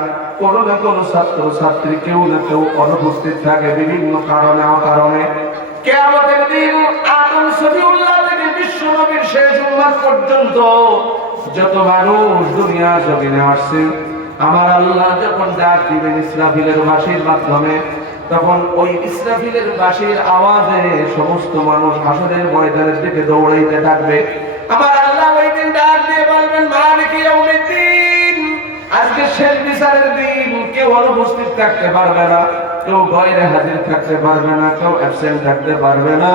কোনো না কোনো ছাত্র ছাত্রী কেউ না কেউ অনুপস্থিত থাকে বিভিন্ন কারণে অকারণে কিয়ামতের দিন আদম সফিউল্লাহ থেকে বিশ্ব নবীর শেষ উম্মত পর্যন্ত যত মানুষ দুনিয়া জমিনে আসছে আমার আল্লাহ যখন ডাক দিবেন ইসরাফিলের বাঁশির মাধ্যমে তখন ওই ইসরাফিলের বাঁশির আওয়াজে সমস্ত মানুষ হাসরের ময়দানের দিকে দৌড়াইতে থাকবে আমার আল্লাহ ওই দিন ডাক দিয়ে বলবেন মালিক ইয়াউমিদ্দিন আজকে শেষ বিচারের দিন কেউ অনুপস্থিত থাকতে পারবে না কেউ বাইরে হাজির থাকতে পারবে না কেউ অ্যাবসেন্ট থাকতে পারবে না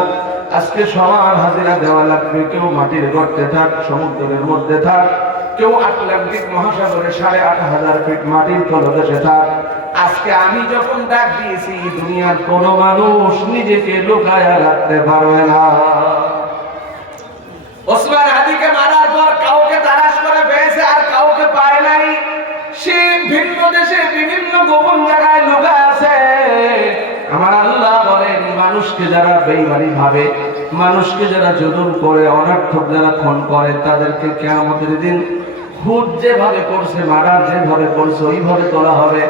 আজকে সবার হাজিরা দেওয়া লাগবে কেউ মাটির গর্তে থাক সমুদ্রের মধ্যে থাক কেউ আটলান্টিক মহাসাগরে ৮,৫০০ ফিট মাটির তলদেশে থাক আজকে আমি যখন ডাক দিয়েছি দুনিয়ার কোন মানুষ নিজেকে লুকায়া রাখতে পারবে না ওসমান হাদিকে মারার পর কাউকে তালাশ করে পেয়েছে আর কাউকে পায় নাই সে ভিন্ন দেশে বিভিন্ন গোপন জায়গায় লুকায় আছে আমার আল্লাহ বলেন মানুষকে যারা বেঈমানি ভাবে মানুষকে যারা জুলুম করে অনর্থক যারা খুন করে তাদেরকে কিয়ামতের দিন খুদ যেভাবে করছে মারার যেভাবে করছে ওইভাবে তোলা হবে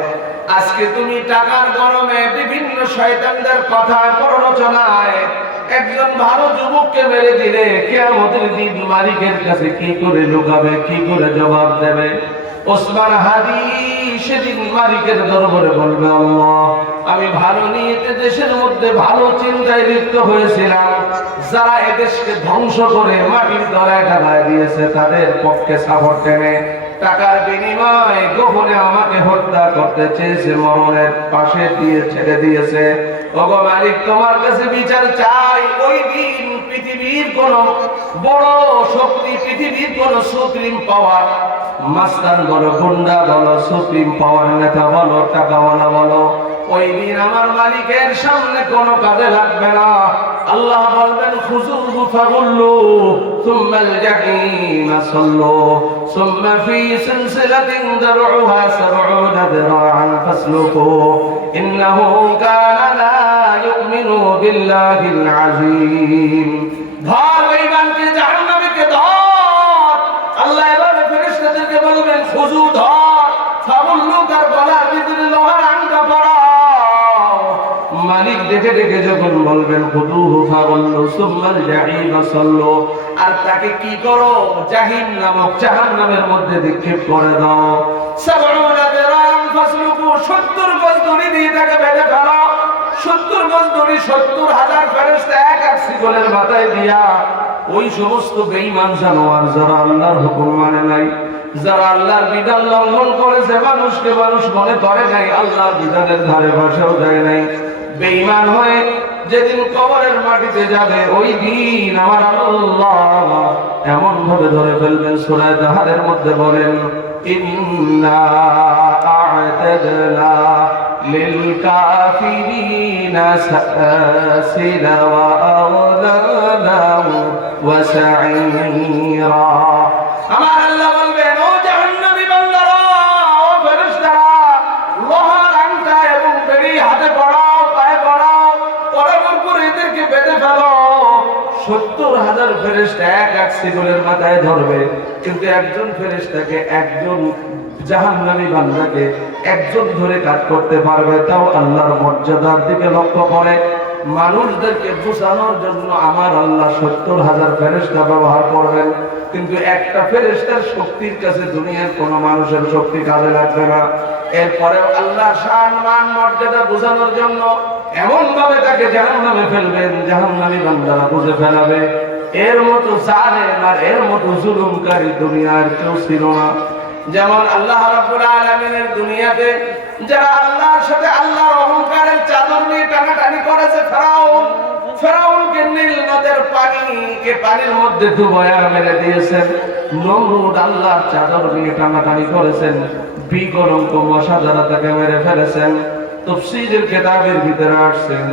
আজকে তুমি টাকার গরমে বিভিন্ন শয়তানদের কথা প্ররোচনায় একজন ভালো যুবককে মেরে দিলে কিয়ামতের দিন মালিকের কাছে কি করে লুকাবে কি করে জবাব দেবে ওসমান হাদি সেদিন মালিকের দরবারে বলবে আল্লাহ আমি ভালো নিয়েতে দেশের মধ্যে ভালো চিন্তায় লিপ্ত হয়েছিলাম যারা এদেশকে ধ্বংস করে মাটির তলায় ঢালায় দিয়েছে তাদের পক্ষে সাপোর্ট টেনে টাকার বিনিময়ে গোপনে আমাকে হত্যা করতে চেয়েছে মরণের পাশে দিয়ে ছেড়ে দিয়েছে ওগো মালিক তোমার কাছে বিচার চাই ওই দিন পৃথিবীর কোন বড় শক্তি পৃথিবীর কোন সুপ্রিম পাওয়ার মাস্তান বলো গুন্ডা বলো সুপ্রিম পাওয়ার নেতা বলো টাকাওয়ালা বলো ওই দিন আমার মালিকের সামনে কোনো কাজে লাগবে না আল্লাহ বলবেন খুযুহু ফাগুল্লু সুম্মাল জাহিমা সাল্লু সুম্মা ফি সিলসিলাতিন দারউহা 70 দিরাআন ফাসলুকু ইন্নাহু কানা লা ইউমিনু বিল্লাহিল আযীম ধর বেঈমানকে জাহান্নামীকে ধর আল্লাহ এভাবে ফেরেশতাদেরকে বলবেন খুযু ধর ফাগুল্লু তার গলার ভিতরে লোহার আংটা পরাও মালিক দেখে দেখে যখন বলবেন খুযুহু ফাগুল্লু সুম্মাল জাহিমা সাল্লু আর তাকে কি করো জাহিম নামক জাহান্নামের মধ্যে নিক্ষেপ করে দাও 70 দিরাআন ফাসলুকু 70 গজ দড়ি দিয়ে তাকে বেঁধে ফেলো 70 গজ দড়ি 70,000 ফেরেশতা এক শিকলের মাথায় দিয়া ওই সমস্ত বেঈমান জানোয়ার যারা আল্লাহর হুকুম মানে নাই যারা আল্লাহর বিধান লঙ্ঘন করেছে মানুষকে মানুষ মনে করে নাই আল্লাহর বিধানের ধারে পাশেও যায় নাই বেঈমান হয়ে যেদিন কবরের মাটিতে যাবে ওই দিন আমার আল্লাহ এমন ভাবে ধরে ফেলবেন সূরা তাহারের মধ্যে বলেন ইন্না আ'তাদনা লিল কাফিরিনা সাসিলা ওয়া আওলানা ওয়া সাঈরা আমার আল্লাহ বলবেন ও জাহান্নামী বান্দারা ও ফেরেশতারা লোহার আংটা এবং বেড়ি হাতে পড়াও পায়ে পড়াও পরার পর এদেরকে বেঁধে ফেলো 70,000 ফেরেশতা এক শিকলের মাথায় ধরবে কিন্তু একজন ফেরেশতাকে একজন জাহান্নামী বান্দাকে একজন ধরে কাজ করতে পারবে তাও আল্লাহর মর্যাদার দিকে লক্ষ্য করে মানুষদেরকে বোঝানোর জন্য আমার আল্লাহ 70,000 ফেরেশতা ব্যবহার করবেন কিন্তু একটা ফেরেশতার শক্তির কাছে দুনিয়ার কোনো মানুষের শক্তি কাজে লাগবে না এরপরে আল্লাহ শান মান মর্যাদা বোঝানোর জন্য এমন ভাবে তাকে জাহান্নামে ফেলবেন জাহান্নামী বান্দারা বুঝে ফেলাবে এর মতো জালেম আর এর মতো জুলুমকারী দুনিয়ার কেউ ছিল না যেমন আল্লাহ রাব্বুল আলামিনের দুনিয়াতে যারা আল্লাহর সাথে আল্লাহর অহংকারের চাদর নিয়ে টানাটানি করেছে ফেরাউনকে নীল নদের পানিকে পানির মধ্যে ডুবায়া মেরে দিয়েছেন নমরুদ আল্লাহর চাদর নিয়ে টানাটানি করেছেন বিকলঙ্ক মশা যারা তাকে মেরে ফেলেছেন। তাফসীরের কিতাবের ভিতরে আসছেন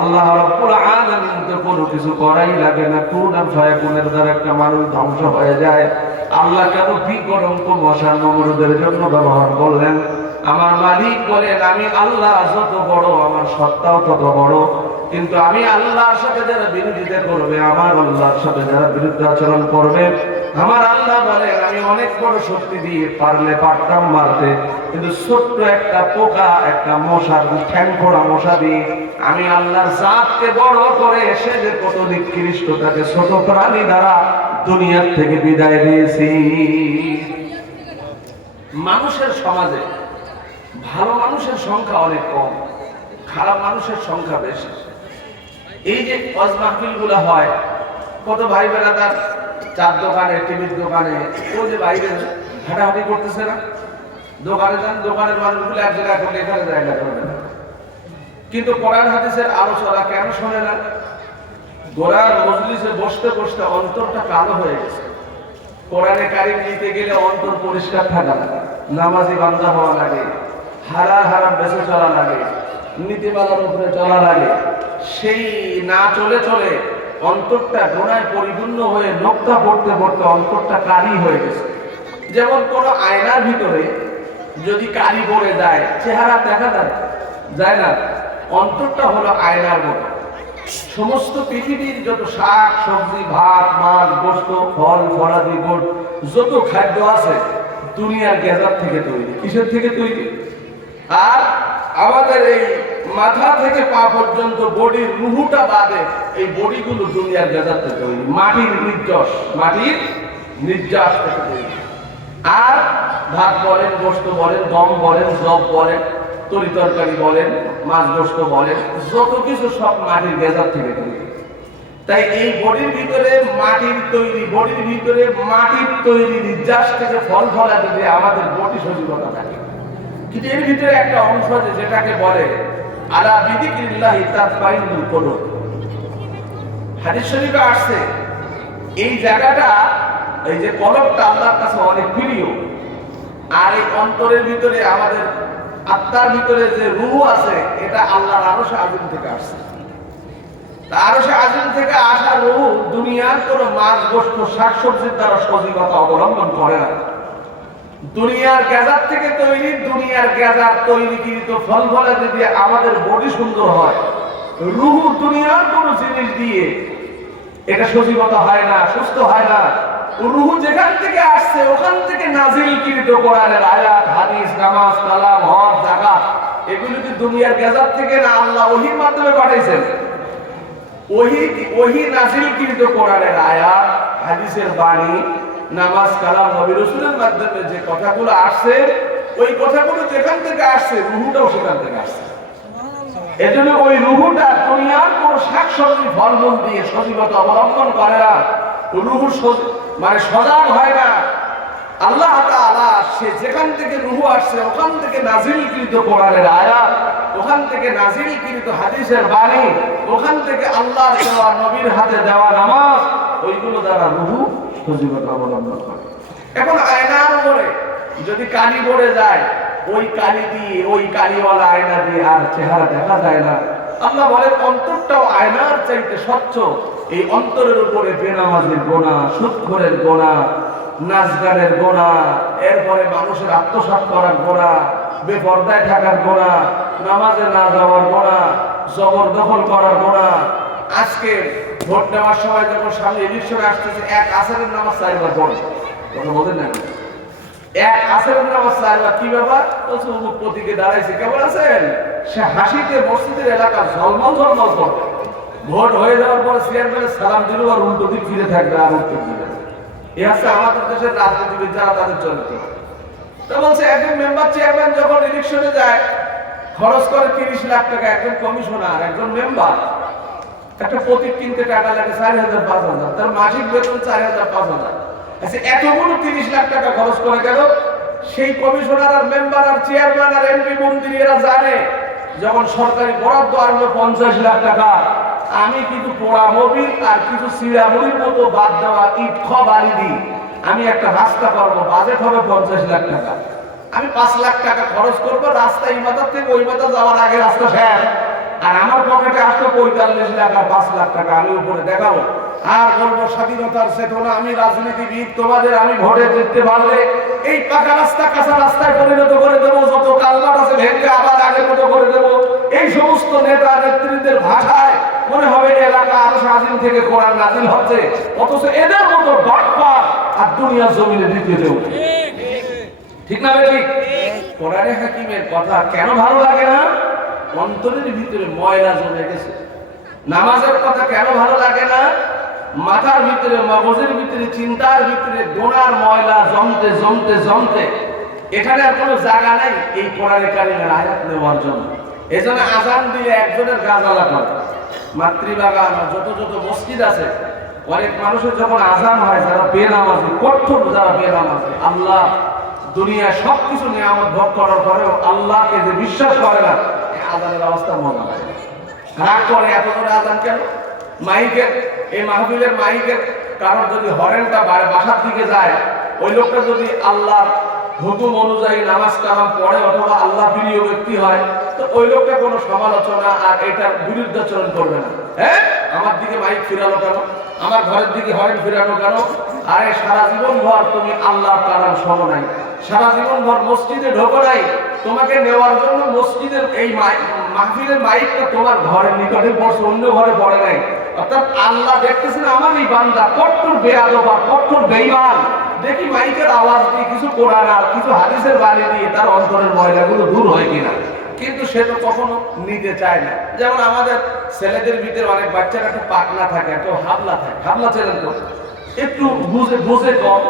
আল্লাহ রাব্বুল আলামিন তো কোনো কিছু করাই লাগে না, কুন ফায়াকুনের দ্বারা একটা মানুষ ধ্বংস হয়ে যায়। আল্লাহ কেন বিকলঙ্ক মশা নমরুদের জন্য ব্যবহার করলেন? আমার মালিক বলেন, আমি আল্লাহ যত বড় আমার সত্তাও তত বড়, কিন্তু আমি আল্লাহর সাথে যারা বিরোধিতা করবে, আমার আল্লাহর সাথে যারা বিরুদ্ধাচরণ করবে, আমার আল্লাহ বলেন আমি অনেক বড় শক্তি দিয়ে পারলে পারতাম মারতে, কিন্তু ছোট্ট একটা পোকা, একটা মশার ঠ্যাং ফোড়া মশা দিয়ে আমি আল্লাহর জাতকে বড় করে সে যে কত নিকৃষ্ট তাকে ছোট প্রাণী দ্বারা দুনিয়ার থেকে বিদায় দিয়েছি। মানুষের সমাজে ভালো মানুষের সংখ্যা অনেক কম, খারাপ মানুষের সংখ্যা বেশি। এই যে ওয়াজ মাহফিল গুলো হয়, কত ভাই বেড়াদার চার দোকানে, টিভির দোকানে, ও যে বাইরে হাঁটাহাঁটি করতেছে না, দোকানে যান, দোকানের মানুষগুলো এক জায়গায় করলে এখানে জায়গা করবে না, কিন্তু কোরআন হাদিসের আলোচনা কেন শোনে না? গোড়ার মজলিসে বসতে বসতে অন্তরটা কালো হয়ে গেছে। কোরআনে কারিম নিতে গেলে অন্তর পরিষ্কার থাকা লাগে, নামাজি বান্দা হওয়া লাগে, হারাম হারাম বেঁচে চলা লাগে, নীতিমালার উপরে চলা লাগে। সেই না চলে চলে অন্তরটা গোনায় পরিপূর্ণ হয়ে নোক্তা পড়তে পড়তে অন্তরটা কালি হয়ে গেছে। যেমন কোন আয়নার ভিতরে যদি কালি পড়ে যায় চেহারা দেখা যায় না, অন্তরটা হলো আয়নার মতো। সমস্ত পৃথিবীর যত শাক সবজি, ভাত, মাছ, গোশত, ফল, ফলাদি, গুড়, যত খাদ্য আছে দুনিয়ার গেজার থেকে তৈরি। কিসের থেকে তৈরি? আর আমাদের এই মাথা থেকে পা পর্যন্ত বডির রুহুটা বাদে এই বডিগুলো দুনিয়ার গেজার থেকে তৈরি, মাটির নির্যাস থেকে তৈরি। আর ভাত বলেন, গোশত বলেন, দম বলেন, জব বলেন, তরি তরকারি বলেন, মাছ গোশত বলেন, যত কিছু সব মাটির গেজার থেকে তৈরি। তাই এই বডির ভিতরে মাটির তৈরি, বডির ভিতরে মাটির তৈরি নির্যাস থেকে ফল ফলাতে দিয়ে আমাদের বডি সজীবতা থাকে। কিন্তু এর ভিতরে একটা অংশ আছে যেটাকে বলে আলা বিযিকরিল্লাহি তাতমাইন্নুল কুলুব। হাদিস শরীফে আসছে এই জায়গাটা, এই যে কলবটা আল্লাহর কাছে অনেক প্রিয়। আর এই অন্তরের ভিতরে আমাদের আত্মার ভিতরে যে রূহ আছে এটা আল্লাহর আরশে আজিম থেকে আসছে। আরশে আজিম থেকে আসা রূহ দুনিয়ার কোনো মাছ গোশত শাকসবজির দ্বারা সজীবতা অবলম্বন করে না। দুনিয়ার গেজার থেকে তৈরি, দুনিয়ার গেজার তৈরিকৃত ফল ফলাদি দিয়ে আমাদের বডি সুন্দর হয়। রূহ দুনিয়ার কোনো জিনিস দিয়ে এটা সজীবতা হয় না, সুস্থ হয় না। রূহ যেখান থেকে আসছে ওখান থেকে নাজিলকৃত কোরআনের আয়াত, হাদিস, নামাজ, কালাম, হজ, যাকাত, এগুলো কি দুনিয়ার গেজার থেকে না আল্লাহ ওহীর মাধ্যমে পাঠাইছেন? ওহী নাজিলকৃত কোরআনের আয়াত, হাদিসের বাণী, নামাজ, কালাম, নবী রাসূলের মাধ্যমে যে কথাগুলো আসছে ওই কথাগুলো যেখান থেকে আসছে রূহটাও সেখান থেকে আসছে। এজন্য ওই রূহটা দুনিয়ার কোন শাকসবজি ফলমূল দিয়ে সজীবতা অবলম্বন করে না, রূহ মানে সজাগ হয় না। আল্লাহ তাআলা সে যেখান থেকে রূহ আসছে ওখান থেকে নাজিলকৃত কোরআনের আয়াত, ওখান থেকে নাজিলকৃত হাদিসের বাণী, ওখান থেকে আল্লাহর দেওয়া নবীর হাতে দেওয়া নামাজ, ওইগুলো দ্বারা রূহ সজীবতা অবলম্বন করে। এখন আয়নার উপরে যদি কালি পড়ে যায়, ওই কালি দিয়ে, ওই কালিওয়ালা আয়না দিয়ে আর চেহারা দেখা যায় না। আল্লাহ বলেন অন্তরটাও আয়নার চাইতে স্বচ্ছ। এই অন্তরের উপরে বেনামাজির গোনা, সুদখোরের গোনা, নাচ গানের গোনা, এরপরে মানুষের আত্মসাৎ করার গোনা, বেপরদায় থাকার গোনা, নামাজে না যাওয়ার গোনা, জবরদখল করার গোনা। আজকে ভোট নেওয়ার সময় যখন সামনে ইলেকশন আসতেছে, এক আসরের নামাজ 4 বার পড়ে, কথা বলেন না, এক আসরের নামাজ 4 বার। কি ব্যাপার? বলছে অমুক প্রতীকে দাঁড়াইছে, কেমন আছেন? সে হাসিতে মসজিদের এলাকা ঝলমল ঝলমল করবে। ভোট হয়ে যাওয়ার পর চেয়ারম্যানের সালাম দিল আর উল্টো দিক ফিরে থাকবে আর উত্তর দিবে। এই হচ্ছে আমাদের দেশের রাজনীতিবিদ যারা তাদের চরিত্র। তো বলছে একজন মেম্বার চেয়ারম্যান যখন ইলেকশনে যায় খরচ করে 30 লাখ টাকা, একজন কমিশনার, একজন মেম্বার একটা প্রতীক কিনতে টাকা লাগে 4,000-5,000, তার মাসিক বেতন 4,000-5,000। আচ্ছা এতগুলো 30 লাখ টাকা খরচ করে গেল। সেই কমিশনার আর মেম্বার আর চেয়ারম্যান আর এমপি মন্ত্রী এরা জানে যখন সরকারি বরাদ্দ আসবে 50 লাখ টাকা, আমি কিছু পোড়া মোবিল আর কিছু সিরামুড়ির মতো বাদ দেওয়া ইট বাড়ি দিই, আমি একটা রাস্তা করবো, বাজেট হবে 50 লাখ টাকা। আমি 5 লাখ টাকা খরচ করবো রাস্তা এই মাথার থেকে ওই মাথা যাওয়ার আগে রাস্তা শেষ, আর আমার পকেটে আসতো 45 লাখ আর 5 লাখ টাকা আমি উপরে দেখাবো, আর বলবো স্বাধীনতার চেতনা, আমি রাজনীতিবিদ, তোমাদের আমি ভোটে জিততে পারলে এই পাকা রাস্তা কাঁচা রাস্তায় পরিণত করে দেবো, যত কালভার্ট আছে ভেঙে আবার আগের মতো করে দেবো। এই সমস্ত নেতা নেতৃত্বের ভাষায় মনে হবে এলাকা আরো স্বাধীন থেকে কোরআন নাজিল হচ্ছে, অথচ এদের মতো বাটপার আর দুনিয়ার জমিনে দ্বিতীয় দেব। ঠিক না ঠিক? কোরআনে হাকিমের কথা কেন ভালো লাগে না? অন্তরের ভিতরে ময়লা জমে গেছে। নামাজের কথা কেন ভালো লাগে না? মাথার ভিতরে, মগজের ভিতরে, চিন্তার ভিতরে গোনার ময়লা জমতে জমতে জমতে এখানে আর কোনো জায়গা নাই এই কোরআনে কারিমের আয়াত নেওয়ার জন্য। এজন্য আজান দিলে একজনের গাজালা করে, মাতৃবাগান যত যত মসজিদ আছে, অনেক মানুষের যখন আজান হয়, যারা বেনামাজি, কঠোর যারা বেনামাজি, আল্লাহ দুনিয়ায় সবকিছু নিয়ামত ভোগ করার পরেও আল্লাহকে যে বিশ্বাস করে না, আজানের অবস্থা মজা লাগে, রাগ করে। এত করে আজান কেন? মাইকের, এই মাহফিলের মাইকের কারণ যদি হরেনটা বাসার দিকে যায়, ওই লোকটা যদি আল্লাহর হুকুম অনুযায়ী নামাজ কালাম পড়ে অথবা আল্লাহ প্রিয় ব্যক্তি হয়, তো ওই লোকটা কোনো সমালোচনা আর এটার বিরুদ্ধাচরণ করবে না। হ্যাঁ, আমার দিকে মাইক ফিরালো কেন, আমার ঘরের দিকে হরেন ফিরানো কেন? আরে সারা জীবন ভর তুমি আল্লাহর কালাম শোনো নাই, সারা জীবন ভর মসজিদে ঢোকো নাই, তোমাকে নেওয়ার জন্য মসজিদের এই মাহফিলের মাইকটা তোমার ঘরের নিকটে বসে, অন্য ঘরে পড়ে নাই। অর্থাৎ আল্লাহ দেখতেছেন আমার এই বান্দা কঠোর বেয়াদব, কঠোর বেঈমান, দেখি মাইকের আওয়াজ দিয়ে কিছু কোরআন আর কিছু হাদিসের বাণী দিয়ে তার অন্তরের ময়লাগুলো দূর হয় কিনা। কিন্তু সে তো কখনো নিতে চায় না। যেমন আমাদের ছেলেদের ভিতরে অনেক বাচ্চারা একটু পাকনা থাকে, একটু হাবলা থাকে, হাবলা ছেলের তো একটু বুঝে কম,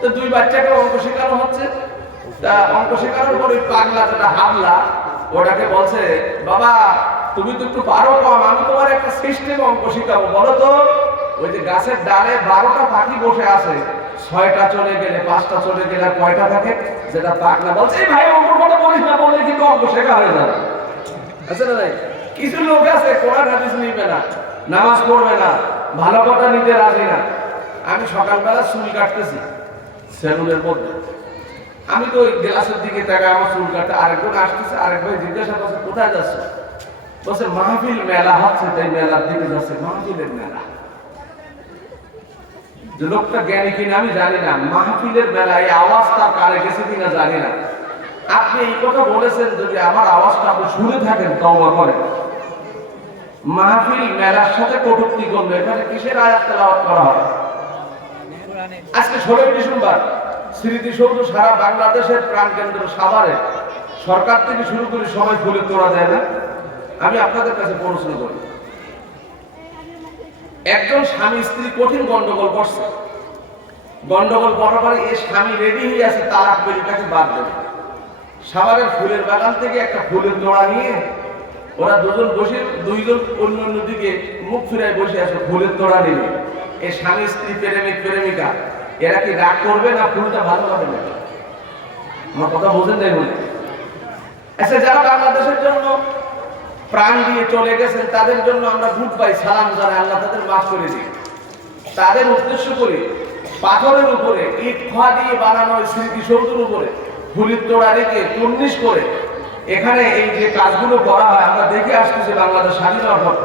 তো দুই বাচ্চাকে অঙ্ক শেখানো হচ্ছে, তা অঙ্ক শেখানোর পরে পাগলা যেটা হাবলা ওটাকে বলছে, বাবা তুমি তো একটু পারো কম, আমি তোমার একটা সিস্টেম অঙ্ক শিখাবো, বলো তো। ওই যে গাছের ডালে 12টা পাখি বসে আছে, 6টা চলে গেলে 5টা চলে গেলে কয়টা থাকে? যেটা পাগলা বলছে, এই ভাই অঙ্ক কথা বলিস না, বললে কিন্তু অঙ্ক শেখা হয়ে যাবে। আছে না নাই? কিছু লোক আছে কোরআন হাদিস নিবে না, নামাজ পড়বে না, ভালো কথা নিতে রাজি না। আমি সকালবেলা চুল কাটতেছি সেলুনের মধ্যে, আমি তো ওই গ্লাসের দিকে তাকাই, আমার চুল কাটতে আরেকজন আসতেছে, আরেক ভাই জিজ্ঞাসা করছে কোথায় যাচ্ছে? বলছে মাহফিল মেলা হচ্ছে, তাই মেলার দিকে যাচ্ছে। মাহফিলের মেলা, যে লোকটা জ্ঞানী কিনা আমি জানি না, মাহফিলের মেলা এই আওয়াজটা কারে গেছে কিনা জানি না। আপনি এই কথা বলেছেন, যদি আমার আওয়াজটা আপনি শুনে থাকেন তওবা করেন। মাহফিল মেলার সাথে কটূক্তি করবে, এখানে কিসের আয়াত তেলাওয়াত করা হয়? আজকে 16 ডিসেম্বর স্মৃতিসৌধ সারা বাংলাদেশের প্রাণকেন্দ্র সাভারে সরকার থেকে শুরু করে সবাই ফুলের তোড়া দেয় না? আমি আপনাদের কাছে প্রশ্ন করি, একজন স্বামী স্ত্রী কঠিন গন্ডগোল করছে, গন্ডগোল করার পরে এই স্বামী রেডি হয়ে আছে তালাক পেলে তাকে বাদ দেবে। সাভারের ফুলের বাগান থেকে একটা ফুলের তোড়া নিয়ে ওরা দুজন বসে, দুইজন অন্য অন্য দিকে মুখ ফিরায় বসে আছে ফুলের তোড়া নিয়ে। এই স্বামী স্ত্রী, প্রেমিক প্রেমিকা, এরা কি রাগ করবে না ফুলটা ভালোভাবে নেবে? আমার কথা বোঝেন নাই বলে? আচ্ছা, যারা বাংলাদেশের জন্য প্রাণ দিয়ে চলে গেছেন তাদের জন্য আমরা গুড বাই সালাম জানাই, আল্লাহ তাদের মাফ করে দিই। তাদের উদ্দেশ্য করে পাথরের উপরে ইট খোয়া দিয়ে বানানো স্মৃতিসৌধের উপরে ফুলের তোড়া রেখে কর্নিশ করে এখানে এই যে কাজগুলো করা হয়, আমরা দেখে আসতেছি বাংলাদেশ স্বাধীন হওয়ার পর।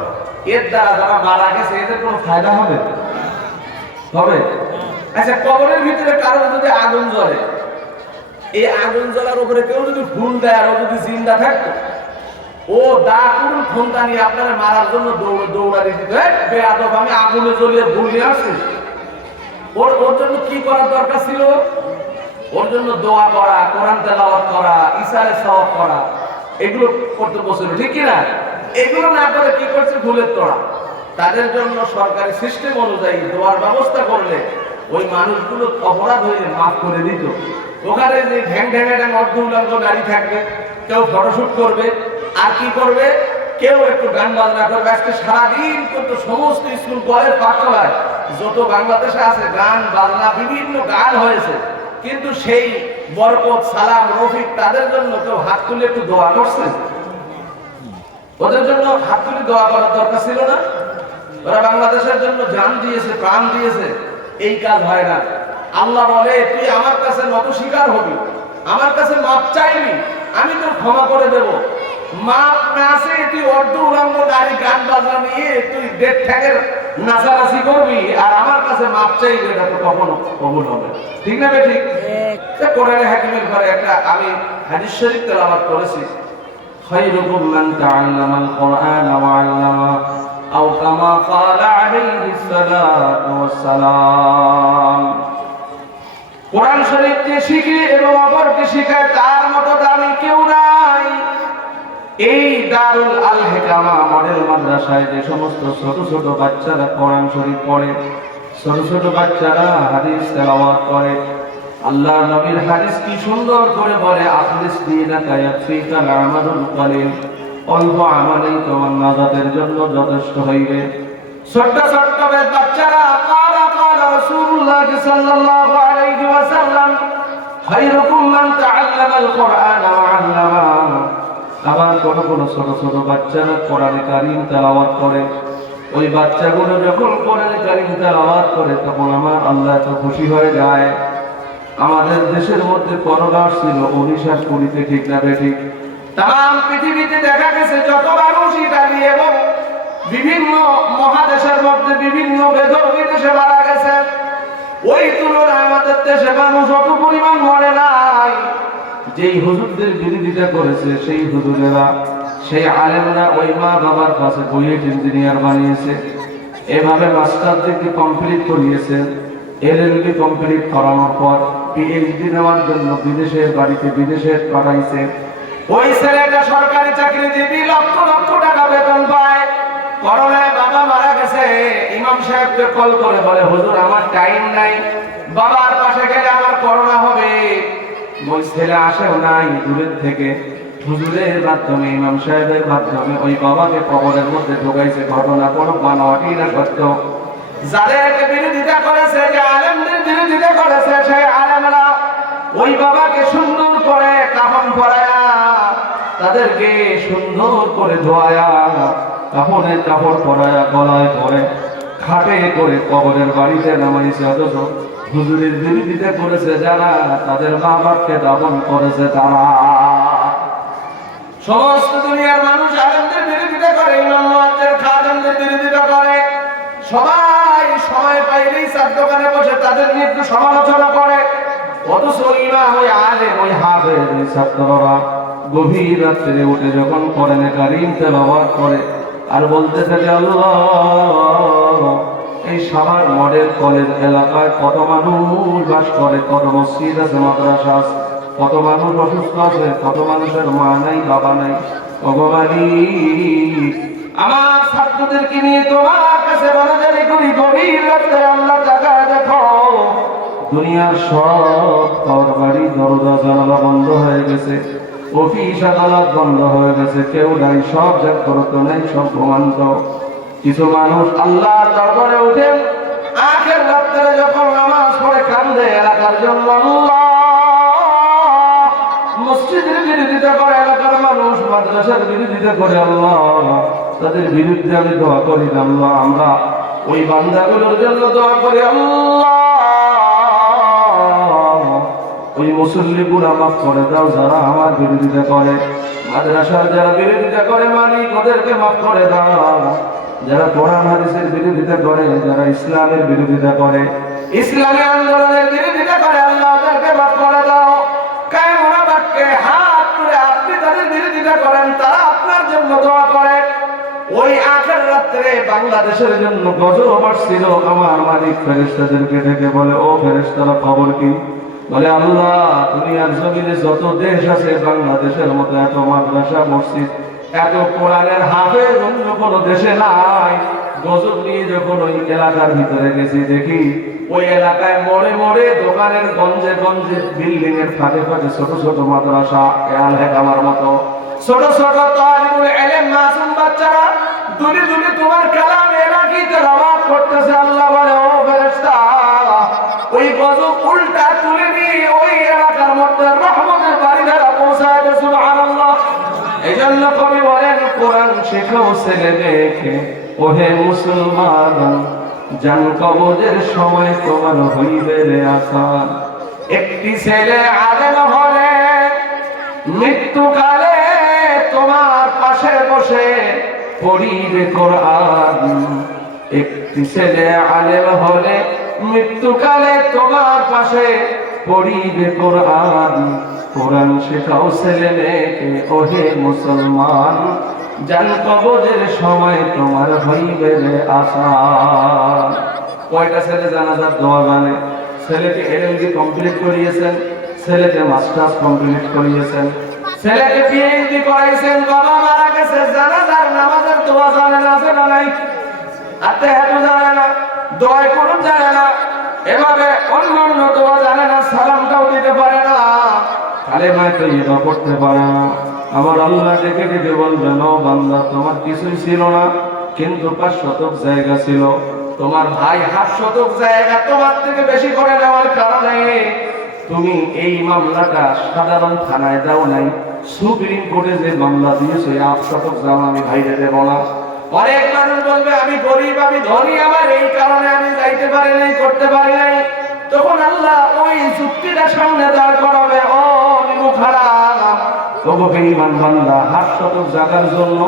এর দ্বারা যারা মারা গেছে এদের কোনো ফায়দা হবে? হবে? আচ্ছা, কবরের ভিতরে কারো যদি আগুন জ্বলে, এই আগুন জ্বলার উপরে কেউ যদি ফুল দেয় আর ও যদি জিন্দা থাকতো, ও দা করুন ফোনটা নিয়ে আপনারা মারার জন্য দৌড়াতে দিত, বেয়াদব আমি আগুনে জ্বলিয়ে ভুল নিয়ে আসছি। ওর জন্য কি করার দরকার ছিল? ওর জন্য দোয়া করা, কোরআন তেলাওয়াত করা, ইশারে সওয়াব করা, এগুলো করতে বসছিল, ঠিক কি না? এগুলো না করে কি করছে? ফুলের তোড়া। তাদের জন্য সরকারি সিস্টেম অনুযায়ী দোয়ার ব্যবস্থা করলে ওই মানুষগুলো অপরাধ হয়ে মাফ করে দিত। ওখানে যে ঢ্যাং ঢ্যাঙা ঢ্যাং অর্ধ উলঙ্গ নারী থাকবে, কেউ ফটোশুট করবে, আর কি করবে? কেউ একটু গান বাজনা করবে। আজকে সারাদিন কিন্তু সমস্ত স্কুল কলেজ পাঠশালায় যত বাংলাদেশে আছে গান বাজনা বিভিন্ন গান হয়েছে, কিন্তু সেই বরকত, সালাম, রফিক তাদের জন্য কেউ হাত তুলে একটু দোয়া করছে? ওদের জন্য হাত তুলে দোয়া করার দরকার ছিল না? ওরা বাংলাদেশের জন্য জান দিয়েছে, প্রাণ দিয়েছে, এই কাজ হয় না। আল্লাহ বলে তুই আমার কাছে নত স্বীকার হবি, আমার কাছে মাপ চাইবি, আমি তোর ক্ষমা করে দেব। মাপ না আসে তুই অর্ধ উলঙ্গ নারী গান বাজনা নিয়ে তুই দেড় ঠ্যাঙের নাচানাচি করবি আর আমার কাছে মাপ চাইবি, এটা তো কখনো কবুল হবে না। ঠিক না ঠিক? কোরআনে হাকিমের ঘরে একটা আমি হাদিস শরীফ তেলাওয়াত করেছি, খায়রুকুম মান তাআল্লামাল কুরআন ওয়া আল্লামা আও কামা ক্বালা আলাইহিস সালাতু ওয়াস সালাম। কোরআন শরীফ যে শিখে এবং অপরকে শেখায় তার মতো দামি কেউ নাই। এই দারুল আল হিকামা মডেল মাদ্রাসায় যে সমস্ত ছোট ছোট বাচ্চারা কোরআন শরীফ পড়ে, ছোট ছোট বাচ্চারা হাদিস তেলাওয়াত করে, আল্লাহ নবীর হাদিস কি সুন্দর করে বলে, আখলিস দীনাকা ইয়াকফিকাল আমালুল কলিল, অল্প আমলেই তোমার নাজাতের জন্য যথেষ্ট হইবে। ছোট্ট ছোট্ট বাচ্চারা কালা কালা রাসূলুল্লাহ সাল্লাল্লাহু আলাইহি ওয়াসাল্লাম খায়রুকুম মান তাআল্লামাল কুরআন ওয়া আল্লামা। আবার কোন কোন ছোট ছোট বাচ্চারা কোরআনে কারীম তেলাওয়াত করে, ওই বাচ্চাগুলো যখন কোরআনে কারীম তেলাওয়াত করে তখন আমার আল্লাহ এত খুশি হয়ে যায়। আমাদের দেশের মধ্যে করোনা ছিল 1920-তে, ঠিক না ঠিক? তাম পৃথিবীতে দেখা গেছে যত মানুষ ইতালি এবং বিভিন্ন মহাদেশের মধ্যে বিভিন্ন বিদেশে মারা গেছে, ওই তুলনায় আমাদের দেশে মানুষ অত পরিমাণ মরে নাই। যেই হুজুরদের বিরোধিতা করেছে সেই হুজুরেরা, সেই আলেমরা ওই মা বাবার কাছে বুয়েট ইঞ্জিনিয়ার বানিয়েছে, এভাবে মাস্টার ডিগ্রি কমপ্লিট করিয়েছে, এলএলবি কমপ্লিট করানোর পর পিএইচডি নেওয়ার জন্য বিদেশের বাড়িতে বিদেশে পাঠাইছে। ওই ছেলেটা সরকারি চাকরিজীবী, লক্ষ লক্ষ টাকা বেতন পায়। করোনায় বাবা মারা গেছে, ইমাম সাহেবকে কল করে বলে, হুজুর আমার টাইম নাই, বাবার পাশে গেলে আমার করোনা হবে। ওই ছেলে আসেও নাই, দূরের থেকে হুজুরের মাধ্যমে, ইমাম সাহেবের মাধ্যমে ওই বাবাকে কবরের মধ্যে ঢোকাইছে। ঘটনা কোনো মানবী না সত্য। যাদেরকে বিরোধিতা করেছে, যে আলেমদের বিরোধিতা করেছে, সেই আলেমরা ওই বাবাকে সুন্দর করে কাফন পরায়া, তাদেরকে সুন্দর করে ধোয়ায়া, কাফনের কাপড় পরায়া, গলায় পরে খাটে করে কবরের বাড়িতে নামাইছে। অথচ হুজুরের বিরোধিতা করেছে যারা, তাদের মা বাপকে দাফন করেছে তারা। সমস্ত দুনিয়ার মানুষ আলেমদের বিরোধিতা করে, ইমাম মুয়াজ্জিন খাদেমদের বিরোধিতা করে, সবাই সময় পাইলেই চার দোকানে বসে তাদের নিয়ে একটু সমালোচনা করে। অথচ ইমাম, ওই আলেম, ওই হাফেজ, ওই ছাত্ররা গভীর রাত্রে উঠে যখন কোরআনে কারীম তেলাওয়াত করে আর বলতে থাকে, আল্লাহ এই সাভার মডেল কলেজ এলাকায় কত মানুষ বাস করে, কত মসজিদ আছে, মাদ্রাসা আছে, কত মানুষ অসুস্থ আছে, কত মানুষের মা নাই, বাবা নাই। ভগবানী, আমার ছাত্রদেরকে নিয়ে তোমার কাছে বলাজারি করি, গভীর রাতে আল্লাহ তাকায় দেখো, দুনিয়ার সব ঘরবাড়ি দরজা জানালা বন্ধ হয়ে গেছে, অফিস আদালত বন্ধ হয়ে গেছে, কেউ নাই, সব জাগ্রত নাই, সব ঘুমান্ত। কিছু মানুষ আল্লাহর দরবারে উঠে আখের রাত্রে যখন নামাজ পড়ে কান্দে এলাকার জন্য, আল্লাহ মসজিদের বিরোধিতা করে এলাকার মানুষ, মাদ্রাসার বিরোধিতা করে, আল্লাহ তাদের বিরুদ্ধে আমি দোয়া করি। আল্লাহ আমরা ওই বান্দাগুলোর জন্য দোয়া করি, আল্লাহ ওই মুসল্লি গুনাহ মাফ করে দাও যারা আমার বিরোধিতা করে, মাদ্রাসার যারা বিরোধিতা করে মালিক ওদেরকে মাফ করে দাও, যারা কোরআন হাদিসের বিরোধিতা করে, যারা ইসলামের বিরোধিতা করে, ইসলামী আন্দোলনের বিরোধিতা করে, আল্লাহ ওদেরকে মাফ করে দাও। কায়মুনাবাদকে হাত তুলে আপনি তাদের বিরোধিতা করেন, তারা আপনার জন্য দোয়া করে। ওই আখের রাত্রে বাংলাদেশের জন্য গজব আসছিল, আমার মালিক ফেরেশতাদেরকে ডেকে বলে, ও ফেরেশতারা খবর কি? বলে, আল্লাহ দুনিয়ার জমিনে যত দেশ আছে, বাংলাদেশের মতো এত মাদ্রাসা, মসজিদ, এত কোরআনের হাফেজ অন্য কোনো দেশে নাই। গজব নিয়ে যখন ওই এলাকার ভিতরে গেছি, দেখি ওই এলাকায় মোড়ে মোড়ে, দোকানের গঞ্জে গঞ্জে, বিল্ডিং এর ফাঁকে ফাঁকে ছোট ছোট মাদ্রাসা, আমার মতো ছোট ছোট তালিবুল ইলম মাসুম বাচ্চারা দূরে দূরে তোমার কালাম এলাকি তেলাওয়াত করতেছে। আল্লাহ বলে, ও ফেরেশতা, ওই গজব উল্টা তুলে দিয়ে ওই এলাকার মধ্যে রহমতের বাড়িধারা পৌঁছায় দেয়। সুবহানাল্লাহ। এই জন্য কবি বলেন, কোরআন শেখাও ছেলেদেরকে, ওহে মুসলমান, জান কবরের সময় তোমার হইবে রে আসান। একটি ছেলে আলেম হলে মৃত্যুকালে তোমার পাশে বসে পড়িবে কোরআন। একটি ছেলে আলেম হলে মৃত্যুকালে তোমার পাশে পড়িবে কোরআন। কোরআন শেখাও ছেলে মেয়েকে ওহে মুসলমান, জান কবরের সময় তোমার হইবে রে আসান। কয়টা ছেলে জানাজার দোয়া জানে? ছেলেকে এলএলবি কমপ্লিট করিয়েছেন, ছেলেকে মাস্টার্স কমপ্লিট করিয়েছেন, ছেলেকে পিএইচডি করাইছেন, বাবা মারা গেছে, জানাজার নামাজের দোয়া জানে না, আছে না নাই? আত্তেহাতু জানে না, দোয়া করুন জানে না, এভাবে অন্যান্য দোয়া জানে না, সালামটাও দিতে পারে না, কালেমা তৈয়বা পড়তে পারে না। আমার আল্লাহ ডেকে ডেকে বলবেন, ও বান্দা তোমার কিছুই ছিল না, কিন্তু 5 শতক জায়গা ছিল। তোমার ভাই 8 শতক জায়গা তোমার থেকে বেশি করে নেওয়ার কারণে তুমি এই মামলাটা সাধারণ থানায় দাও নাই, সুপ্রিম কোর্টে যে মামলা দিয়েছে 8 শতক জায়গা আমি ভাইরে দেব না। অনেক মানুষ বলবে আমি গরিব, আমি ধনী, আমার এই কারণে আমি যাইতে পারি নাই, করতে পারি নাই। তখন আল্লাহ ওই যুক্তিটা সামনে দাঁড় করাবে, ও বিমুখ হারাম, তবু বেঈমান বান্দা 8 শতক জায়গার জন্য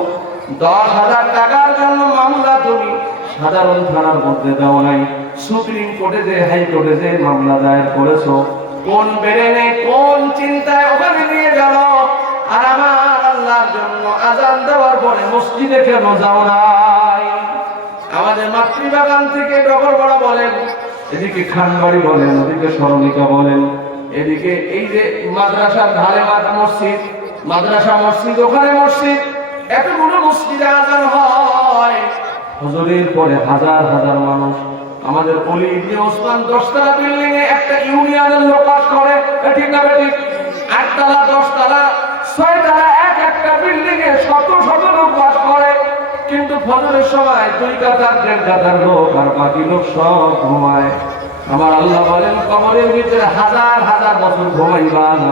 10,000 টাকার জন্য মামলা তুমি সাধারণ থানার মধ্যে দাও নাই, সুপ্রিম কোর্টে যে হাইকোর্টে যে মামলা দায়ের করেছো, কোন বেরেনে কোন চিন্তায় ওখানে নিয়ে গেল? আর আমার আল্লাহর জন্য আজান দেওয়ার পরে মসজিদে কেন যাও নাই? আমাদের মাতৃবাগান থেকে ডগরগড়া বলেন, এদিকে খানবাড়ি বলেন, ওদিকে সরণিকা বলেন, এদিকে এই যে মাদ্রাসার ধারে মসজিদ, মাদ্রাসা মসজিদ, ওখানে মসজিদ, এতগুলো মসজিদে আজান হয়, হুজুরের পরে হাজার হাজার মানুষ। আমাদের অলি ইবনে ওসমান 10 তলা বিল্ডিং এ একটা ইউনিয়নের লোক বাস করে, ঠিক না বেঠিক? 8 তলা 10 তলা 6 তলা এক একটা বিল্ডিং এ শত শত লোক বাস করে, কিন্তু ফজরের সময় 2 কাতার 1.5 কাতার লোক আর বাকি লোক সব ঘুমায়। আমার আল্লাহ বলেন, কবরের ভিতরে হাজার হাজার বছর ঘুমাইবা না,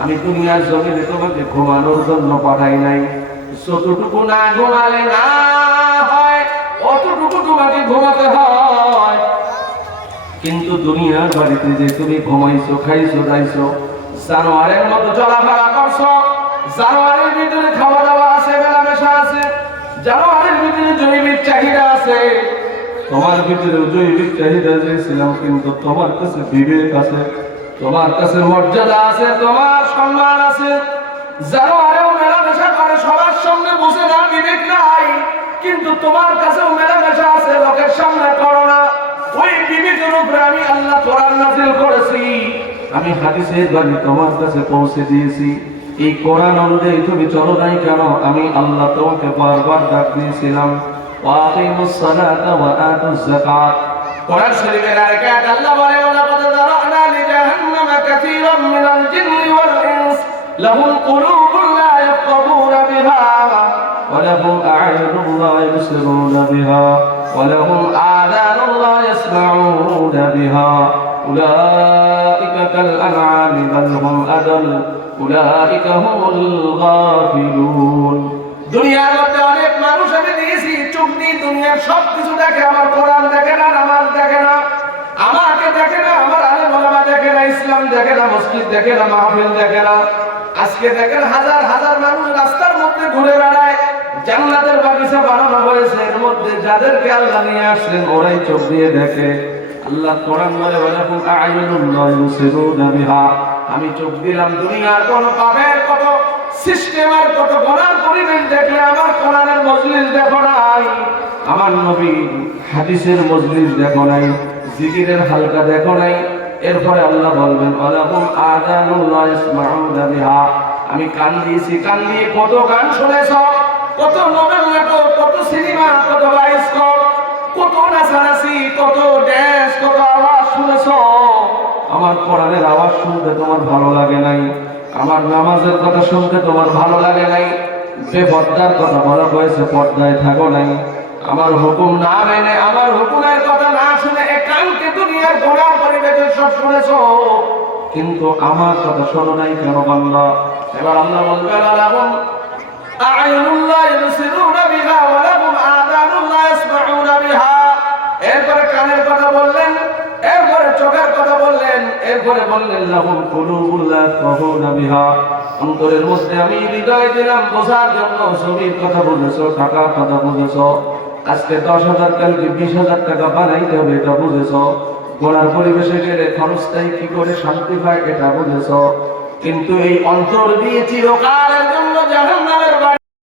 আমি দুনিয়ার জমিনে তোমাকে ঘুমানোর জন্য পাঠাই নাই। যতটুকু না ঘুমালে না হয় অতটুকু তোমাকে ঘুমাতে হয়। কিন্তু দুনিয়ার বাড়িতে যে তুমি ঘুমাইছো, খাইছো, দাইছো, জানোয়ারের মতো চলাফেরা করছো, জানোয়ারের ভিতরে খাওয়া দাওয়া আছে, মেলামেশা আছে, জানোয়ারের ভিতরে জৈবিক চাহিদা আছে, তোমার ভিতরে জৈবিক চাহিদা চেয়েছিলাম, কিন্তু তোমার কাছে বিবেক আছে, তোমার কাছে মর্যাদা আছে, তোমার সম্মান আছে। জানোয়ারেও মেলামেশা করে, সবার সামনে বসে না, বিবেক নাই, কিন্তু তোমার কাছেও মেলামেশা আছে, লোকের সামনে করো না। ওই বিবেকের উপরে আমি আল্লাহ কোরআন নাযিল করেছি, আমি হাদিসের বাণী তোমার কাছে পৌঁছে দিয়েছি। এই কোরআন অনুযায়ী তুমি চলো নাই কেন? আমি আল্লাহ তোমাকে বারবার ডাক দিয়েছিলাম, ওয়াকিমুস সালাতা ওয়া আতুজ যাকাত। কোরআন শরীফের আয়াত আল্লাহ বলে, ওয়ালাকাদ যারানা লিজাহান্নামা কাসীরাম মিনাল জিন্নি ওয়াল ইনস লাহুম কুলুবুন লা ইয়াফকাহুনা বিহা ওয়া লাহুম আ'য়ুনুন লা ইবসিরুনা বিহা ওয়া লাহুম আযানুন লা ইয়াসমাউনা বিহা উলাইকা কাল আনআমি বাল হুম আদাল উলাইকা হুমুল গাফিলুন। দুনিয়ার মধ্যে অনেক মানুষ আমি দিয়েছি, চোখ দিয়ে দুনিয়ার সবকিছু দেখে, আমার কোরআন দেখে না, নামাজ দেখে না, আমাকে দেখে না, আমার আলেম ওলামা দেখে না, ইসলাম দেখে না, মসজিদ দেখে না, মাহফিল দেখে না। আজকে দেখেন হাজার হাজার মানুষ রাস্তার মধ্যে ঘুরে বেড়ায়, জান্নাতের বাগিচা বানানো হয়েছে, এর মধ্যে যাদেরকে আল্লাহ নিয়ে আসছেন ওরাই চোখ দিয়ে দেখে। আল্লাহ কোরআন বলে, ওয়ালাকুম আ'য়ুনুন লা ইউসিরুনা বিহা, আমি চোখ দিলাম দুনিয়ার কোন পাপের, কত সিস্টেমের, কত গোনার পরিবেশ দেখলে আমার কোরআনের মজলিস দেখো নাই, আমার নবী হাদিসের মজলিস দেখো নাই, জিকিরের হালকা দেখো নাই। এরপরে আল্লাহ বলবেন, ওয়ালাকুম আযানুন লা ইয়াসমাউনা বিহা, আমি কান দিয়েছি, কান দিয়ে কত গান শুনেছো, কত নোবেল নাটক, কত সিনেমা, কত বায়োস্কোপ, কত নাচানাচি, কত ড্যান্স, কত আওয়াজ শুনেছো। আমার কোরআনের আওয়াজ শুনতে তোমার ভালো লাগে নাই, আমার নামাজের কথা শুনতে তোমার ভালো লাগে নাই, বেপর্দার কথা বলা হয়েছে, পর্দায় থাকো নাই, আমার হুকুম না মেনে, আমার হুকুমের কথা না শুনে একান্তে দুনিয়ার গোনার পরিবেশে সব শুনেছো, কিন্তু আমার কথা শোনো নাই কেন বান্দা? এবার আল্লাহ বলবেন, লাহুম আ'য়ুনুন লা ইবসিরুনা বিহা ওয়া লাহুম আযানুন লা ইয়াসমাউনা বিহা। এরপরে কানের কথা বললেন, এরপরে চোখের কথা বললেন, এরপরে বললেন লাহুম কুলুবুন লা ইয়াফকাহুনা বিহা, অন্তরের মধ্যে আমি হৃদয় দিলাম বোঝার জন্য, ছবির কথা বুঝেছো, টাকার কথা বুঝেছো, আজকে 10,000 কালকে 20,000 টাকা বানাইতে হবে এটা বুঝেছো, গোড়ার পরিবেশে গেলে খরচটাই কি করে শান্তি পায় এটা বুঝেছো, কিন্তু এই অন্তর দিয়ে চিরকালের জন্য জাহান্নামের